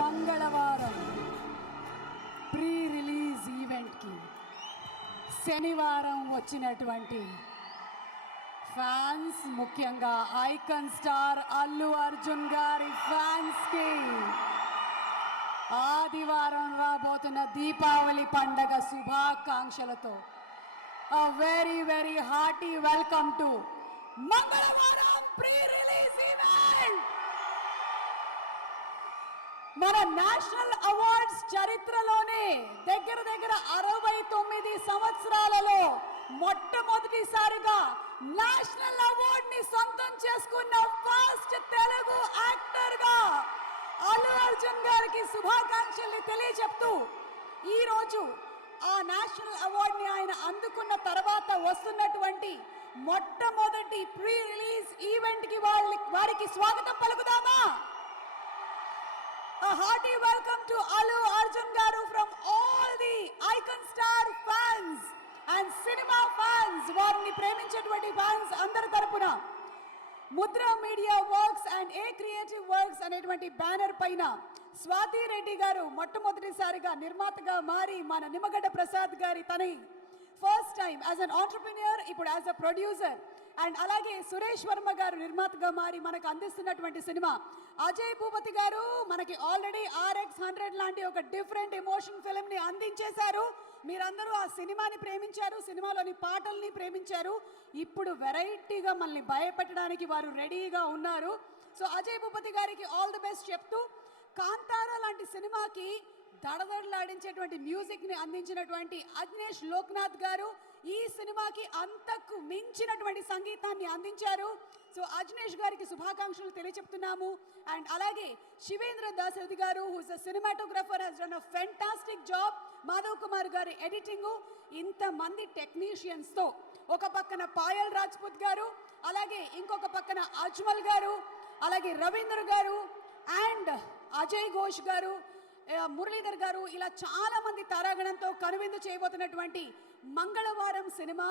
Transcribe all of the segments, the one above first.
మంగళవారం pre release ఈవెంట్కి శనివారం వచ్చినటువంటి ఫ్యాన్స్, ముఖ్యంగా ఐకాన్ స్టార్ అల్లు అర్జున్ గారి ఫ్యాన్స్కి ఆదివారం రాబోతున్న దీపావళి పండగ శుభాకాంక్షలతో a very hearty welcome to మంగళవారం ప్రీ రిలీజ్ ఈవెంట్. మన నేషనల్ అవార్డ్స్ చరిత్రలోనే దగ్గర 69 సంవత్సరాలలో మొట్టమొదటిసారిగా నేషనల్ అవార్డ్ ని సొంతం చేసుకున్న ఫస్ట్ తెలుగు యాక్టర్ గా అల్లు అర్జున్ గారికి శుభాకాంక్షల్ని తెలియజెప్తూ ఈ రోజు ఆ నేషనల్ అవార్డ్ ని ఆయన అందుకున్న తర్వాత వస్తున్నటువంటి మొట్టమొదటి ప్రీ రిలీజ్ ఈవెంట్ కి వారికి స్వాగతం పలుకుదామా? A hearty welcome to Allu Arjun Garu from all the Icon Star fans and cinema fans. వారిని ప్రేమించేటువంటి ఫ్యాన్స్ అందరి తరపున Mudra media works and a creative works అనేటువంటి బ్యానర్ పైన స్వాతి రెడ్డి గారు మొట్టమొదటిసారిగా నిర్మాతగా మారి మన నిమ్మగడ్డ ప్రసాద్ గారి తనై first time as an entrepreneur, ఇప్పుడు యాజ్ అ ప్రొడ్యూసర్, అండ్ అలాగే సురేష్ వర్మ గారు నిర్మాతగా మారి మనకు అందిస్తున్నటువంటి సినిమా అజయ్ భూపతి గారు మనకి ఆల్రెడీ RX100 లాంటి ఒక డిఫరెంట్ ఎమోషన్ ఫిల్మ్ ని అందించేశారు. మీరందరూ ఆ సినిమాని ప్రేమించారు, సినిమాలోని పాటల్ని ప్రేమించారు. ఇప్పుడు వెరైటీగా మనల్ని భయపెట్టడానికి వారు రెడీగా ఉన్నారు. సో అజయ్ భూపతి గారికి ఆల్ ది బెస్ట్ చెప్తూ, కాంతారా లాంటి సినిమాకి దడదడలాడించేటువంటి మ్యూజిక్ ని అందించినటువంటి అజ్నేష్ లోక్నాథ్ గారు ఈ సినిమాకి అంతకు మించినటువంటి సంగీతాన్ని అందించారు. సో అజ్నేష్ గారికి శుభాకాంక్షలు తెలియచెప్తున్నాము. అండ్ అలాగే శివేంద్ర దాశరథి గారు who's a cinematographer has done a fantastic job. Madhav Kumar గారి ఎడిటింగ్, ఇంతమంది టెక్నీషియన్స్ తో ఒక పక్కన పాయల్ రాజ్పుత్ గారు, అలాగే ఇంకొక పక్కన అజ్మల్ గారు, అలాగే రవీంద్ర గారు అండ్ అజయ్ ఘోష్ గారు, మురళీధర్ గారు, ఇలా చాలా మంది తారాగణంతో కనువిందు చేయబోతున్నటువంటి మంగళవారం సినిమా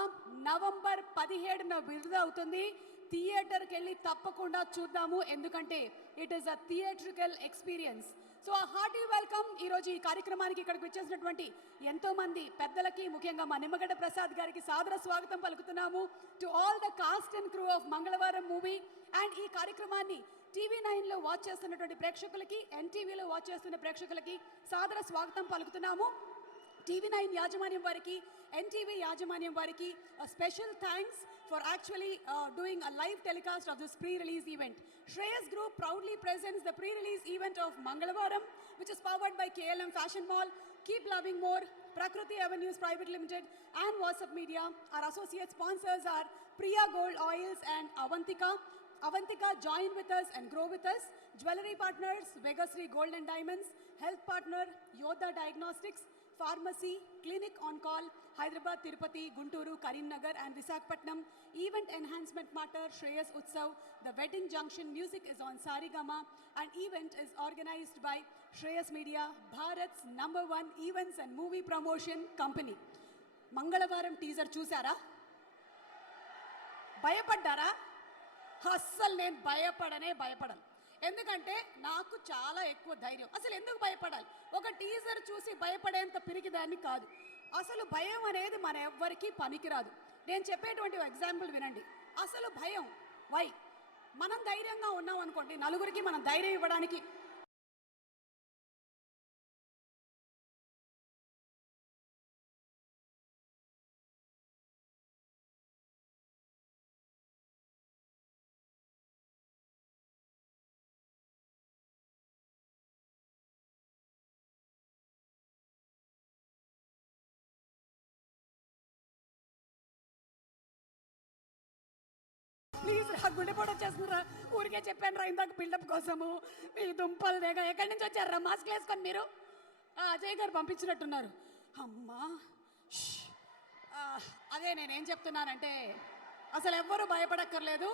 నవంబర్ 17న విడుదలవుతుంది. థియేటర్కి వెళ్ళి తప్పకుండా చూద్దాము, ఎందుకంటే it is a theatrical experience. So ఆ హార్టీ వెల్కమ్. ఈరోజు ఈ కార్యక్రమానికి ఇక్కడికి వచ్చేసినటువంటి ఎంతో మంది పెద్దలకి, ముఖ్యంగా మా నిమ్మగడ్డ ప్రసాద్ గారికి సాదర స్వాగతం పలుకుతున్నాము. To all the cast and crew of Mangalavaaram movie. And ఈ కార్యక్రమాన్ని TV9లో వాచ్ చేస్తున్నటువంటి ప్రేక్షకులకి, NTVలో వాచ్ చేస్తున్న ప్రేక్షకులకి సాదర స్వాగతం పలుకుతున్నాము. TV9 యాజమాన్యం వారికి, NTV యాజమాన్యం వారికి special thanks for actually doing a live telecast of this pre-release event. Shreyas Group proudly presents the pre-release event of Mangalavaram, which is powered by KLM Fashion Mall, Keep Loving More, Prakriti Avenues Private Limited and WhatsApp Media. Our associate sponsors are Priya Gold Oils and Avantika, join with us and grow with us. Jewelry partners, Vegasri Gold and Diamonds. Health partner, Yodha Diagnostics. Pharmacy, Clinic on Call, Hyderabad, Tirupati, Guntur, Karimnagar and Visakhapatnam. Event enhancement matter, Shreyas Utsav. The wedding junction music is on Sarigama. An event is organized by Shreyas Media, Bharat's #1 events and movie promotion company. Mangalavaram teaser చూసారా? భయపడ్డారా? అస్సలు నేను భయపడను. ఎందుకంటే నాకు చాలా ఎక్కువ ధైర్యం. అసలు ఎందుకు భయపడాలి? ఒక టీజర్ చూసి భయపడేంత పిరికిదాన్ని కాదు. అసలు భయం అనేది మన ఎవ్వరికీ పనికిరాదు. నేను చెప్పేటువంటి ఎగ్జాంపుల్ వినండి. అసలు భయం వై? మనం ధైర్యంగా ఉన్నాం అనుకోండి, నలుగురికి మనం ధైర్యం ఇవ్వడానికి ప్లీజ్ రా, గుండెపోటు వచ్చేస్తున్నారా? ఊరికే చెప్పాను రా ఇందాక బిల్డప్ కోసము. మీ దుంపలు దేగా ఎక్కడి నుంచి వచ్చారా మాస్క్ వేసుకొని మీరు? అజయ్ గారు పంపించినట్టున్నారు. అమ్మా, అదే నేనేం చెప్తున్నానంటే అసలు ఎవ్వరూ భయపడక్కర్లేదు.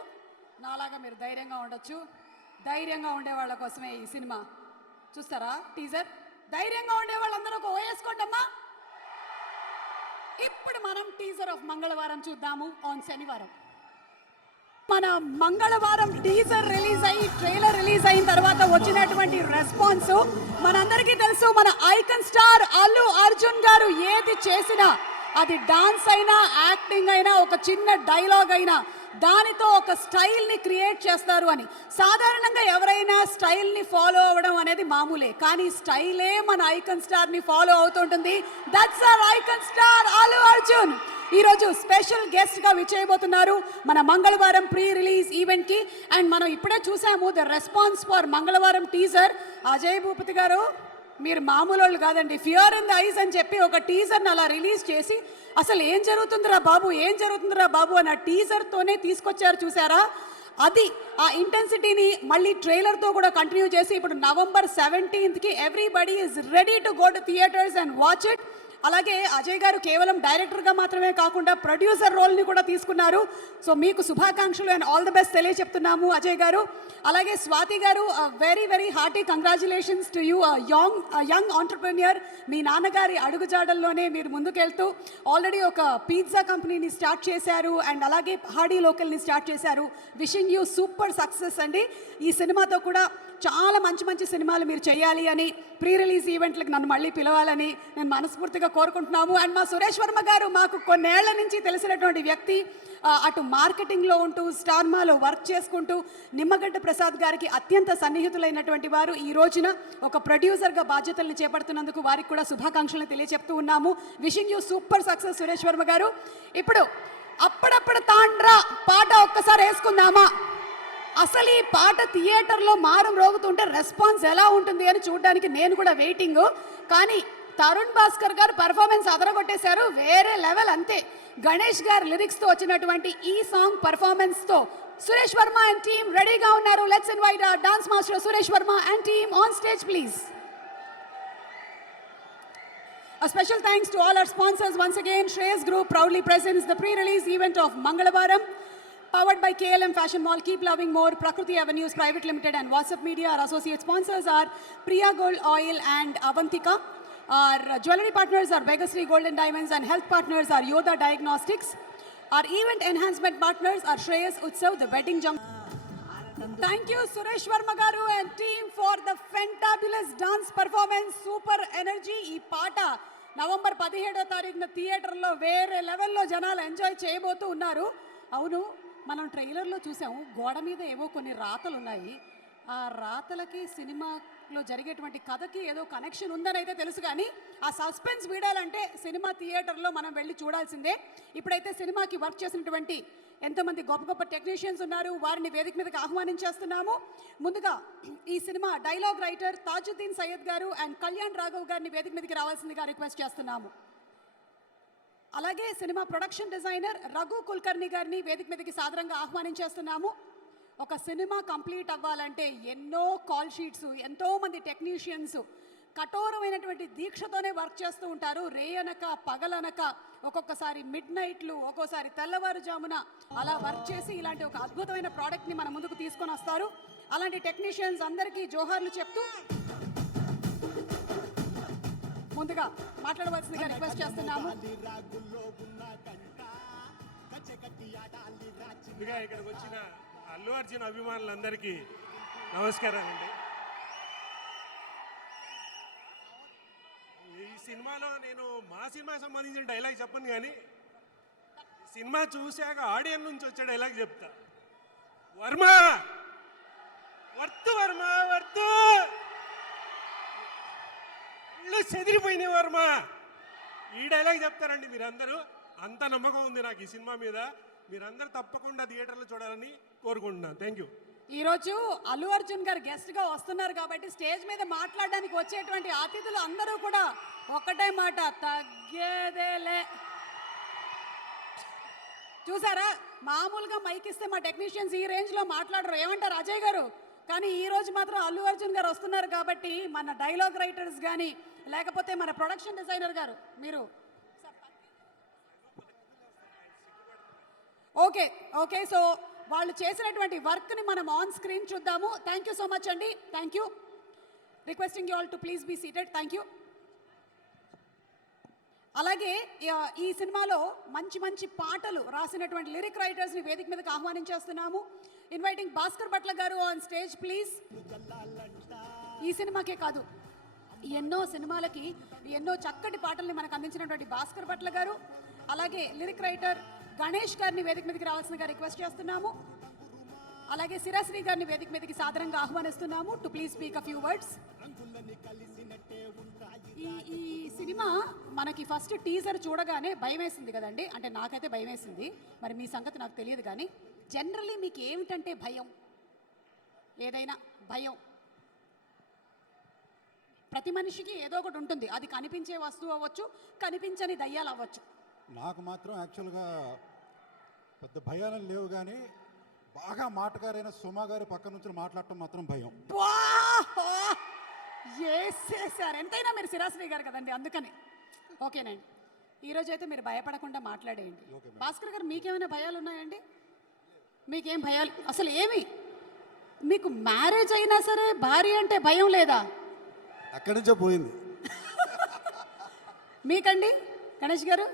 నాలాగా మీరు ధైర్యంగా ఉండొచ్చు. ధైర్యంగా ఉండే వాళ్ళ కోసమే ఈ సినిమా. చూస్తారా టీజర్? ధైర్యంగా ఉండే వాళ్ళందరూ ఒక ఓయేసుకోండి అమ్మా. ఇప్పుడు మనం టీజర్ ఆఫ్ మంగళవారం చూద్దాము ఆన్ శనివారం. మన మంగళవారం టీజర్ రిలీజ్ అయ్యి ట్రైలర్ రిలీజ్ అయిన తర్వాత వచ్చినటువంటి రెస్పాన్స్ మనందరికీ తెలుసు. మన ఐకన్ స్టార్ అల్లు అర్జున్ గారు ఏది చేసినా, అది డాన్స్ అయినా, యాక్టింగ్ అయినా, ఒక చిన్న డైలాగ్ అయినా, దానితో ఒక స్టైల్ని క్రియేట్ చేస్తారు అని. సాధారణంగా ఎవరైనా స్టైల్ని ఫాలో అవ్వడం అనేది మామూలే, కానీ స్టైలే మన ఐకన్ స్టార్ని ఫాలో అవుతుంటుంది. That's our icon star Allu Arjun. ఈరోజు స్పెషల్ గెస్ట్గా విచ్చేయబోతున్నారు మన మంగళవారం ప్రీ రిలీజ్ ఈవెంట్కి. అండ్ మనం ఇప్పుడే చూసాము ద రెస్పాన్స్ ఫర్ మంగళవారం టీజర్. అజయ్ భూపతి గారు, మీరు మామూలు వాళ్ళు కాదండి. ఫియర్ ఇన్ ద ఐస్ అని చెప్పి ఒక టీజర్ని అలా రిలీజ్ చేసి అసలు ఏం జరుగుతుందిరా బాబు, ఏం జరుగుతుందిరా బాబు అని ఆ టీజర్తోనే తీసుకొచ్చారు, చూసారా? అది ఆ ఇంటెన్సిటీని మళ్ళీ ట్రైలర్తో కూడా కంటిన్యూ చేసి ఇప్పుడు November 17th everybody is ready to go to theatres and watch it. అలాగే అజయ్ గారు కేవలం డైరెక్టర్గా మాత్రమే కాకుండా ప్రొడ్యూసర్ రోల్ని కూడా తీసుకున్నారు. సో మీకు శుభాకాంక్షలు అండ్ ఆల్ ది బెస్ట్ తెలియజెప్తున్నాము అజయ్ గారు. అలాగే స్వాతి గారు, very very hearty congratulations to you, young entrepreneur. మీ నాన్నగారి అడుగుజాడల్లోనే మీరు ముందుకెళ్తూ ఆల్రెడీ ఒక పిజ్జా కంపెనీని స్టార్ట్ చేశారు అండ్ అలాగే హాడీ లోకల్ని స్టార్ట్ చేశారు. విషింగ్ యూ సూపర్ సక్సెస్ అండి. ఈ సినిమాతో కూడా చాలా మంచి మంచి సినిమాలు మీరు చేయాలి అని, ప్రీ రిలీజ్ ఈవెంట్లకు నన్ను మళ్ళీ పిలవాలని నేను మనస్ఫూర్తిగా కోరుకుంటున్నాము. అండ్ మా సురేష్ వర్మ గారు మాకు కొన్నేళ్ల నుంచి తెలిసినటువంటి వ్యక్తి. అటు మార్కెటింగ్లో ఉంటూ స్టార్మాలో వర్క్ చేసుకుంటూ నిమ్మగడ్డ ప్రసాద్ గారికి అత్యంత సన్నిహితులైనటువంటి వారు ఈ రోజున ఒక ప్రొడ్యూసర్గా బాధ్యతలను చేపడుతున్నందుకు వారికి కూడా శుభాకాంక్షలు తెలియజెప్తూ ఉన్నాము. Wishing you super success Suresh Varma గారు. ఇప్పుడు అప్పుడప్పుడు తాండ్రా పాట ఒక్కసారి వేసుకుందామా? అసలు ఈ పాట థియేటర్లో మారం రోగుతుంటే రెస్పాన్స్ ఎలా ఉంటుంది అని చూడడానికి నేను కూడా వెయిటింగ్. కానీ తరుణ్ భాస్కర్ గారు పర్ఫార్మెన్స్ అదరగొట్టేశారు, వేరే లెవెల్ అంతే. గణేష్ గారు లిరిక్స్తో వచ్చినటువంటి ఈ సాంగ్ పర్ఫార్మెన్స్తో సురేష్ వర్మ అండ్ టీమ్ రెడీగా ఉన్నారు. Let's invite our dance master Suresh Varma and team on stage please. A special thanks to all our sponsors once again. Shreyas Group proudly presents the pre-release event of Mangalawaram. Powered by KLM Fashion Mall, Keep Loving More, Prakriti Avenues Private Limited and WhatsApp Media. Our associate sponsors are Priya Gold Oil and Avantika. Our jewelry partners are Vegasri Gold and Diamonds and health partners are Yoda Diagnostics. Our event enhancement partners are Shreyas Utsav, the wedding junction. Thank you Suresh Verma garu and team for the fantabulous dance performance. Super energy. ఈ పాట November 17వ తారీఖున థియేటర్లో వేరే లెవెల్లో జనాలు enjoy చేయబోతూ ఉన్నారు. అవును, మనం ట్రైలర్లో చూసాము గోడ మీద ఏవో కొన్ని రాతలు ఉన్నాయి. ఆ రాతలకి సినిమాలో జరిగేటువంటి కథకి ఏదో కనెక్షన్ ఉందని అయితే తెలుసు, కానీ ఆ సస్పెన్స్ వీడాలంటే సినిమా థియేటర్లో మనం వెళ్ళి చూడాల్సిందే. ఇప్పుడైతే సినిమాకి వర్క్ చేసినటువంటి ఎంతోమంది గొప్ప గొప్ప టెక్నీషియన్స్ ఉన్నారు, వారిని వేదిక మీదకి ఆహ్వానించేస్తున్నాము. ముందుగా ఈ cinema dialogue writer Tajuddin Syed గారు అండ్ కళ్యాణ్ రాఘవ్ గారిని వేదిక మీదకి రావాల్సిందిగా రిక్వెస్ట్ చేస్తున్నాము. అలాగే cinema production designer Raghu Kulkarni గారిని వేదిక మీదకి సాదరంగా ఆహ్వానించేస్తున్నాము. ఒక సినిమా కంప్లీట్ అవ్వాలంటే ఎన్నో కాల్ షీట్స్, ఎంతోమంది టెక్నీషియన్స్ కఠోరమైనటువంటి దీక్షతోనే వర్క్ చేస్తూ ఉంటారు. రేయనక పగలనక, ఒక్కొక్కసారి మిడ్ నైట్లు, ఒక్కోసారి తెల్లవారుజామున అలా వర్క్ చేసి ఇలాంటి ఒక అద్భుతమైన ప్రోడక్ట్ని మన ముందుకు తీసుకొని వస్తారు. అలాంటి టెక్నీషియన్స్ అందరికీ జోహార్లు చెప్తూ ముందుగా మాట్లాడవలసిందిగా రిక్వెస్ట్ చేస్తున్నాము. ముందుగా ఇక్కడికి వచ్చిన అల్లు అర్జున్ అభిమానులందరికీ నమస్కారాలండి. ఈ సినిమాలో నేను మా సినిమాకి సంబంధించిన డైలాగ్ చెప్పను, కానీ సినిమా చూశాక ఆడియన్స్ నుంచి వచ్చే డైలాగ్ చెప్తా. వర్మ వర్త్, వర్మ వర్త్, ఇళ్ళు చెదిరిపోయినాయి వర్మ, ఈ డైలాగ్ చెప్తారండి మీరందరూ. అంత నమ్మకం ఉంది నాకు ఈ సినిమా మీద. మీరందరూ తప్పకుండా థియేటర్లో చూడాలని కోరుకుంటున్నాను. Thank you. ఈరోజు అల్లు అర్జున్ గారు గెస్ట్గా వస్తున్నారు కాబట్టి స్టేజ్ మీద మాట్లాడడానికి వచ్చేటువంటి అతిథులు అందరూ కూడా ఒక్కటే మాట, తగ్గేదేలే. చూసారా, మామూలుగా మైక్ ఇస్తే మా టెక్నీషియన్స్ ఈ రేంజ్లో మాట్లాడరు, ఏమంటారు అజయ్ గారు? కానీ ఈ రోజు మాత్రం అల్లు అర్జున్ గారు వస్తున్నారు కాబట్టి మన డైలాగ్ రైటర్స్ కానీ లేకపోతే మన ప్రొడక్షన్ డిజైనర్ గారు, మీరు ఓకే ఓకే సో వాళ్ళు చేసినటువంటి వర్క్ని మనం ఆన్ స్క్రీన్ చూద్దాము. థ్యాంక్ యూ సో మచ్ అండి, thank you. Requesting you all to please be seated. Thank you. అలాగే ఈ సినిమాలో మంచి మంచి పాటలు రాసినటువంటి లిరిక్ రైటర్స్ని వేదిక మీదకి ఆహ్వానించేస్తున్నాము. ఇన్వైటింగ్ భాస్కర్ భట్ల గారు ఆన్ స్టేజ్ ప్లీజ్. ఈ సినిమాకే కాదు, ఎన్నో సినిమాలకి ఎన్నో చక్కటి పాటల్ని మనకు అందించినటువంటి భాస్కర్ భట్ల గారు, అలాగే లిరిక్ రైటర్ గణేష్ గారిని వేదిక మీదకి రావాల్సిందిగా రిక్వెస్ట్ చేస్తున్నాము. అలాగే శిరశ్రీ గారిని వేదిక మీదకి సాదరంగా ఆహ్వానిస్తున్నాము to please speak a few words. ఈ సినిమా మనకి ఫస్ట్ టీజర్ చూడగానే భయం వేసింది కదండి, అంటే నాకైతే భయం వేసింది, మరి మీ సంగతి నాకు తెలియదు. కానీ జనరల్లీ మీకు ఏమిటంటే భయం, ఏదైనా భయం ప్రతి మనిషికి ఏదో ఒకటి ఉంటుంది. అది కనిపించే వస్తువు అవ్వచ్చు, కనిపించని దయ్యాలు అవ్వచ్చు. నాకు మాత్రం యాక్చువల్గా పెద్ద భయాలు లేవు, కానీ బాగా మాటగారైన సుమా గారి పక్క నుంచి మాట్లాడటం మాత్రం భయం. సార్ ఎంతైనా మీరు శిరాశ్రీ గారు కదండి, అందుకని ఓకేనండి. ఈరోజు అయితే మీరు భయపడకుండా మాట్లాడేయండి. భాస్కర్ గారు మీకేమైనా భయాలు ఉన్నాయండి? మీకేం భయాలు అసలు ఏమి? మీకు మ్యారేజ్ అయినా సరే భార్య అంటే భయం లేదా? అక్కడి నుంచో పోయింది. మీకండి గణేష్ గారు?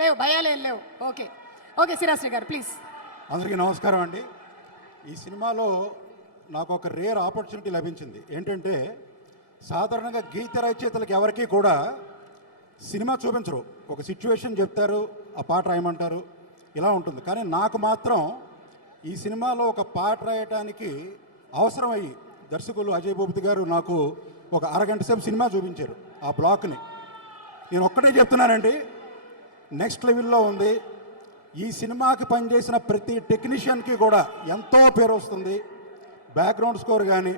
లేవు, భయాలు ఏం లేవు. ఓకే ఓకే శిరాశ్రీ గారు ప్లీజ్. అందరికీ నమస్కారం అండి. ఈ సినిమాలో నాకు ఒక రేర్ ఆపర్చునిటీ లభించింది. ఏంటంటే సాధారణంగా గీత రచయితలకు ఎవరికీ కూడా సినిమా చూపించరు, ఒక సిచ్యువేషన్ చెప్తారు, ఆ పాట రాయమంటారు, ఇలా ఉంటుంది. కానీ నాకు మాత్రం ఈ సినిమాలో ఒక పాట రాయటానికి అవసరమయ్యి దర్శకులు అజయ్ భూపతి గారు నాకు ఒక అరగంట సేపు సినిమా చూపించారు. ఆ బ్లాక్ని నేను ఒక్కటే చెప్తున్నానండి, నెక్స్ట్ లెవెల్లో ఉంది. ఈ సినిమాకి పనిచేసిన ప్రతి టెక్నీషియన్కి కూడా ఎంతో పేరు వస్తుంది. బ్యాక్గ్రౌండ్ స్కోర్ కానీ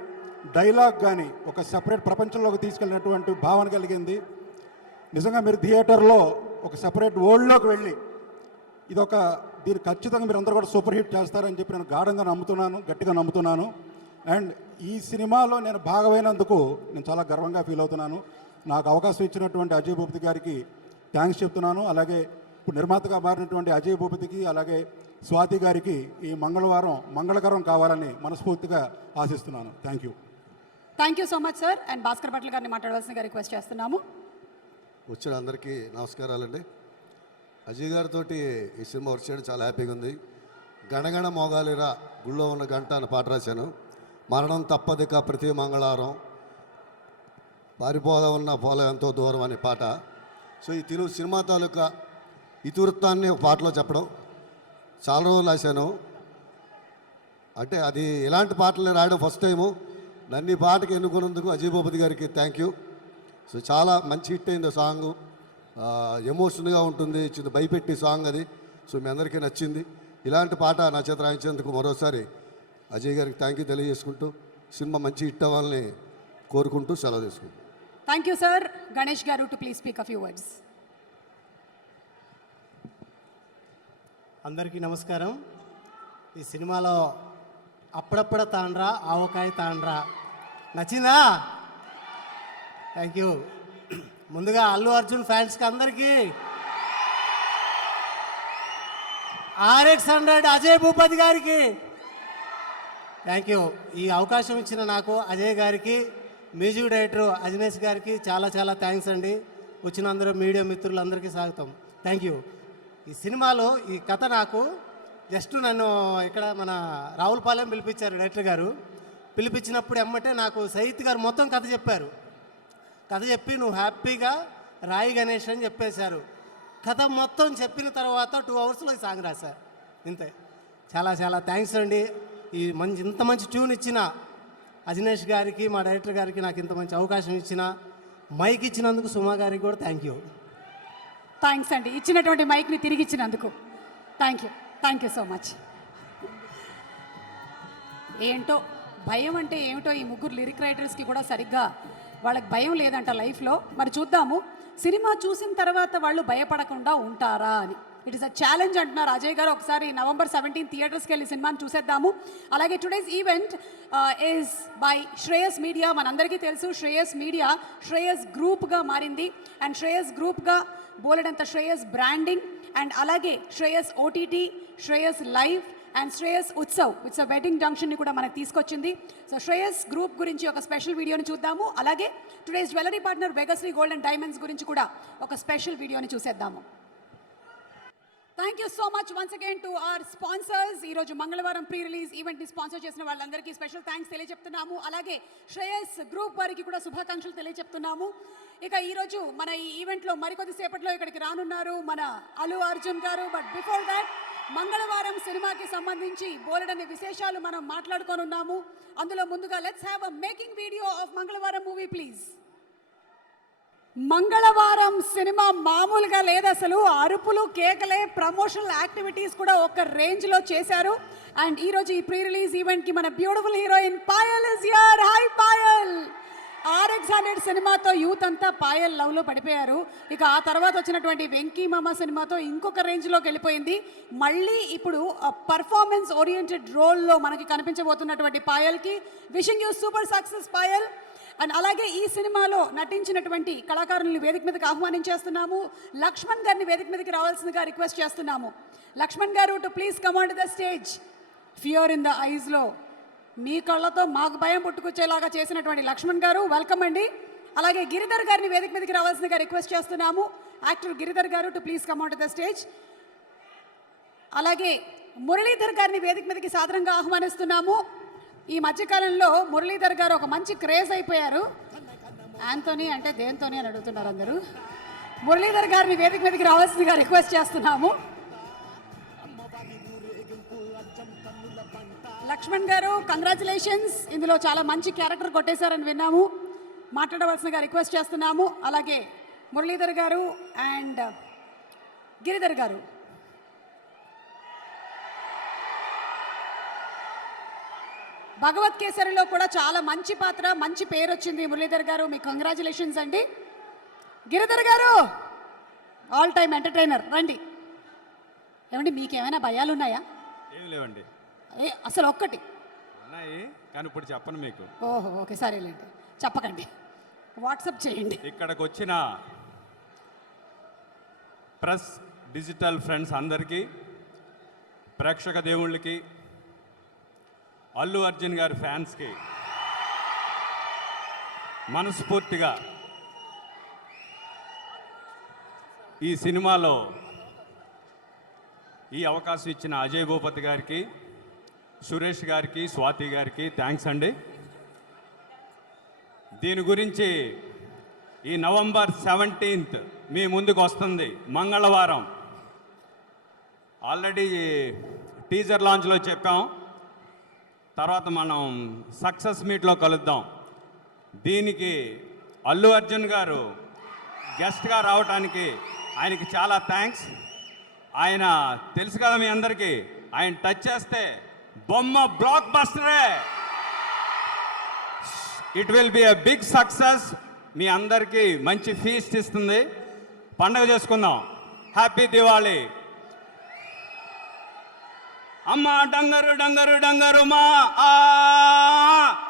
డైలాగ్ కానీ ఒక సెపరేట్ ప్రపంచంలోకి తీసుకెళ్ళినటువంటి భావన కలిగింది. నిజంగా మీరు థియేటర్లో ఒక సెపరేట్ వరల్డ్లోకి వెళ్ళి దీన్ని ఖచ్చితంగా మీరు అందరూ కూడా సూపర్ హిట్ చేస్తారని చెప్పి నేను గాఢంగా నమ్ముతున్నాను, గట్టిగా నమ్ముతున్నాను. అండ్ ఈ సినిమాలో నేను భాగమైనందుకు నేను చాలా గర్వంగా ఫీల్ అవుతున్నాను. నాకు అవకాశం ఇచ్చినటువంటి అజయ్ భూపతి గారికి థ్యాంక్స్ చెప్తున్నాను. అలాగే ఇప్పుడు నిర్మాతగా మారినటువంటి అజయ్ భూపతికి, అలాగే స్వాతి గారికి ఈ మంగళవారం మంగళకరం కావాలని మనస్ఫూర్తిగా ఆశిస్తున్నాను. Thank you so much sir. And Bhaskar Bhatla గారిని మాట్లాడవలసిందిగా రిక్వెస్ట్ చేస్తున్నాము. వచ్చిన అందరికీ నమస్కారాలండి. అజయ్ గారితో ఈ సినిమా వర్క్ చేయడం చాలా హ్యాపీగా ఉంది. గణగణ మోగాలిరా గుళ్ళో ఉన్న గంట అని పాట రాశాను. మరణం తప్పదిక ప్రతి మంగళవారం, పారిపోదా ఉన్న పోల ఎంతో దూరం అనే పాట. సో ఈ సినిమా తాలూకా ఇతివృత్తాన్ని ఒక పాటలో చెప్పడం చాలా రోజులు రాశాను. అంటే అది ఇలాంటి పాటలు రాయడం ఫస్ట్ టైము. నన్ను ఈ పాటకి ఎన్నుకున్నందుకు అజయ్ భూపతి గారికి థ్యాంక్ యూ. సో చాలా మంచి హిట్ అయింది ఆ సాంగ్, ఎమోషన్గా ఉంటుంది, చిన్న భయపెట్టి సాంగ్ అది. సో మీ అందరికీ నచ్చింది. ఇలాంటి పాట నా చేత రాయించేందుకు మరోసారి అజయ్ గారికి థ్యాంక్ యూ తెలియజేసుకుంటూ సినిమా మంచి హిట్ అవ్వాలని కోరుకుంటూ సెలవు తీసుకుంటాం. Thank you sir. గణేష్ గారు to please speak a few words. అందరికీ నమస్కారం. ఈ సినిమాలో అప్పుడప్పుడ తాండ్రా ఆవకాయ తాండ్రా నచ్చిందా? Thank you. ముందుగా అల్లు అర్జున్ ఫ్యాన్స్కి అందరికీ, RX100 అజయ్ భూపతి గారికి థ్యాంక్ యూ. ఈ అవకాశం ఇచ్చిన నాకు అజయ్ గారికి, మ్యూజిక్ డైరెక్టర్ అజినేష్ గారికి చాలా చాలా థ్యాంక్స్ అండి. వచ్చిన అందరూ మీడియా మిత్రులందరికీ స్వాగతం. Thank you. ఈ సినిమాలో ఈ కథ నాకు జస్ట్ నన్ను ఇక్కడ మన రావులపాలెం పిలిపించారు డైరెక్టర్ గారు. పిలిపించినప్పుడు ఎమ్మటే నాకు సహిత్ గారు మొత్తం కథ చెప్పారు. కథ చెప్పి నువ్వు హ్యాపీగా రాయి గణేష్ అని చెప్పేశారు. కథ మొత్తం చెప్పిన తర్వాత 2 అవర్స్లో ఈ సాంగ్ రాశారు. ఇంతే. చాలా చాలా థ్యాంక్స్ అండి. ఇంత మంచి ట్యూన్ ఇచ్చిన అజినేష్ గారికి, మా డైరెక్టర్ గారికి, నాకు ఇంత మంచి అవకాశం ఇచ్చిన, మైక్ ఇచ్చినందుకు సుమా గారికి కూడా థ్యాంక్ యూ. థ్యాంక్స్ అండి, ఇచ్చినటువంటి మైక్ని తిరిగి ఇచ్చినందుకు. Thank you so much. ఏంటో భయం అంటే ఏమిటో ఈ ముగ్గురు లిరిక్ రైటర్స్కి కూడా సరిగ్గా వాళ్ళకి భయం లేదంట లైఫ్లో. మరి చూద్దాము సినిమా చూసిన తర్వాత వాళ్ళు భయపడకుండా ఉంటారా అని. ఇట్ ఇస్ అ ఛాలెంజ్ అంటున్నారు అజయ్ గారు. ఒకసారి November 17 థియేటర్స్కి వెళ్ళి సినిమాని చూసేద్దాము. అలాగే today's event is by Shreyas media. మనందరికీ తెలుసు శ్రేయస్ మీడియా శ్రేయస్ గ్రూప్గా మారింది. అండ్ శ్రేయస్ గ్రూప్గా బోలెడంత శ్రేయస్ బ్రాండింగ్, అండ్ అలాగే Shreyas OTT, Shreyas live, and Shreyas Utsav it's a wedding జంక్షన్ని కూడా మనకు తీసుకొచ్చింది. సో శ్రేయస్ గ్రూప్ గురించి ఒక స్పెషల్ వీడియోని చూద్దాము. అలాగే today's jewellery partner Vegasri gold and diamonds గురించి కూడా ఒక స్పెషల్ వీడియోని చూసేద్దాము. Thank you so much once again to our sponsors. ఈరోజు మంగళవారం ప్రీ రిలీజ్ ఈవెంట్ని స్పాన్సర్ చేసిన వాళ్ళందరికీ స్పెషల్ థ్యాంక్స్ తెలియజెప్తున్నాము. అలాగే శ్రేయస్ గ్రూప్ వారికి కూడా శుభాకాంక్షలు తెలియజెప్తున్నాము. ఇక ఈరోజు మన ఈ ఈవెంట్లో మరికొద్ది సేపట్లో ఇక్కడికి రానున్నారు మన అల్లు అర్జున్ గారు. బట్ బిఫోర్ దాట్ మంగళవారం సినిమాకి సంబంధించి బోలెడన్ని విశేషాలు మనం మాట్లాడుకోనున్నాము. అందులో ముందుగా let's have a making video of Mangalavaaram movie please. మంగళవారం సినిమా మామూలుగా లేదు అసలు. అరుపులు కేకలే, ప్రమోషనల్ యాక్టివిటీస్ కూడా ఒక రేంజ్లో చేశారు. అండ్ ఈరోజు ఈ ప్రీ రిలీజ్ ఈవెంట్కి మన beautiful heroine Payal is here. Hi Payal. RX100 సినిమాతో యూత్ అంతా పాయల్ లవ్లో పడిపోయారు. ఇక ఆ తర్వాత వచ్చినటువంటి వెంకీ మామ సినిమాతో ఇంకొక రేంజ్లోకి వెళ్ళిపోయింది. మళ్ళీ ఇప్పుడు పర్ఫార్మెన్స్ ఓరియంటెడ్ రోల్లో మనకి కనిపించబోతున్నటువంటి పాయల్కి wishing you super success Payal. And అలాగే ఈ సినిమాలో నటించినటువంటి కళాకారులను వేదిక మీదకి ఆహ్వానించేస్తున్నాము. లక్ష్మణ్ గారిని వేదిక మీదకి రావాల్సిందిగా రిక్వెస్ట్ చేస్తున్నాము. లక్ష్మణ్ గారు to please come on to the stage. Fear in the ఐస్లో మీ కళ్ళతో మాకు భయం పుట్టుకొచ్చేలాగా చేసినటువంటి లక్ష్మణ్ గారు వెల్కమ్ అండి. అలాగే గిరిధర్ గారిని వేదిక మీదకి రావాల్సిందిగా రిక్వెస్ట్ చేస్తున్నాము. యాక్టర్ గిరిధర్ గారు to please come on to the stage. అలాగే మురళీధర్ గారిని వేదిక మీదకి సాదరంగా ఆహ్వానిస్తున్నాము. ఈ మధ్యకాలంలో మురళీధర్ గారు ఒక మంచి క్రేజ్ అయిపోయారు. యాంతోనీ అంటే దేంతోని అని అడుగుతున్నారు అందరూ. మురళీధర్ గారిని వేదిక మీదకి రావాల్సిందిగా రిక్వెస్ట్ చేస్తున్నాము. లక్ష్మణ్ గారు కంగ్రాచులేషన్స్, ఇందులో చాలా మంచి క్యారెక్టర్ కొట్టేశారని విన్నాము. మాట్లాడవలసిందిగా రిక్వెస్ట్ చేస్తున్నాము. అలాగే మురళీధర్ గారు అండ్ గిరిధర్ గారు. భగవత్ కేసరిలో కూడా చాలా మంచి పాత్ర, మంచి పేరు వచ్చింది మురళీధర్ గారు. మీకు కంగ్రాచులేషన్స్ అండి. గిరిధర్ గారు ఆల్ టైమ్ ఎంటర్టైనర్ రండి. ఏమండి మీకు ఏమైనా భయాలు ఉన్నాయా? ఏమి లేవండి. అసలు ఒక్కటి ఉన్నాయి కానీ ఇప్పుడు చెప్పను మీకు. ఓహో ఓకే సరేలేండి, చెప్పకండి, వాట్సాప్ చేయండి. ఇక్కడికి వచ్చిన ప్రెస్ డిజిటల్ ఫ్రెండ్స్ అందరికీ, ప్రేక్షక దేవుళ్ళకి, అల్లు అర్జున్ గారి ఫ్యాన్స్కి మనస్ఫూర్తిగా ఈ సినిమాలో ఈ అవకాశం ఇచ్చిన అజయ్ భూపతి గారికి, సురేష్ గారికి, స్వాతి గారికి థ్యాంక్స్ అండి. దీని గురించి ఈ నవంబర్ 17th మీ ముందుకు వస్తుంది మంగళవారం. ఆల్రెడీ టీజర్ లాంచ్లో చెప్పాం, తర్వాత మనం సక్సెస్ మీట్లో కలుద్దాం. దీనికి అల్లు అర్జున్ గారు గెస్ట్గా రావడానికి ఆయనకి చాలా థ్యాంక్స్. ఆయన తెలుసు కదా మీ అందరికీ, ఆయన టచ్ చేస్తే బొమ్మ బ్లాక్ బస్టరే. It will be a big success. మీ అందరికీ మంచి ఫీస్ట్ ఇస్తుంది. పండగ చేసుకుందాం. హ్యాపీ దివాళీ. అమ్మ డంగరు డంగరు డంగరు మా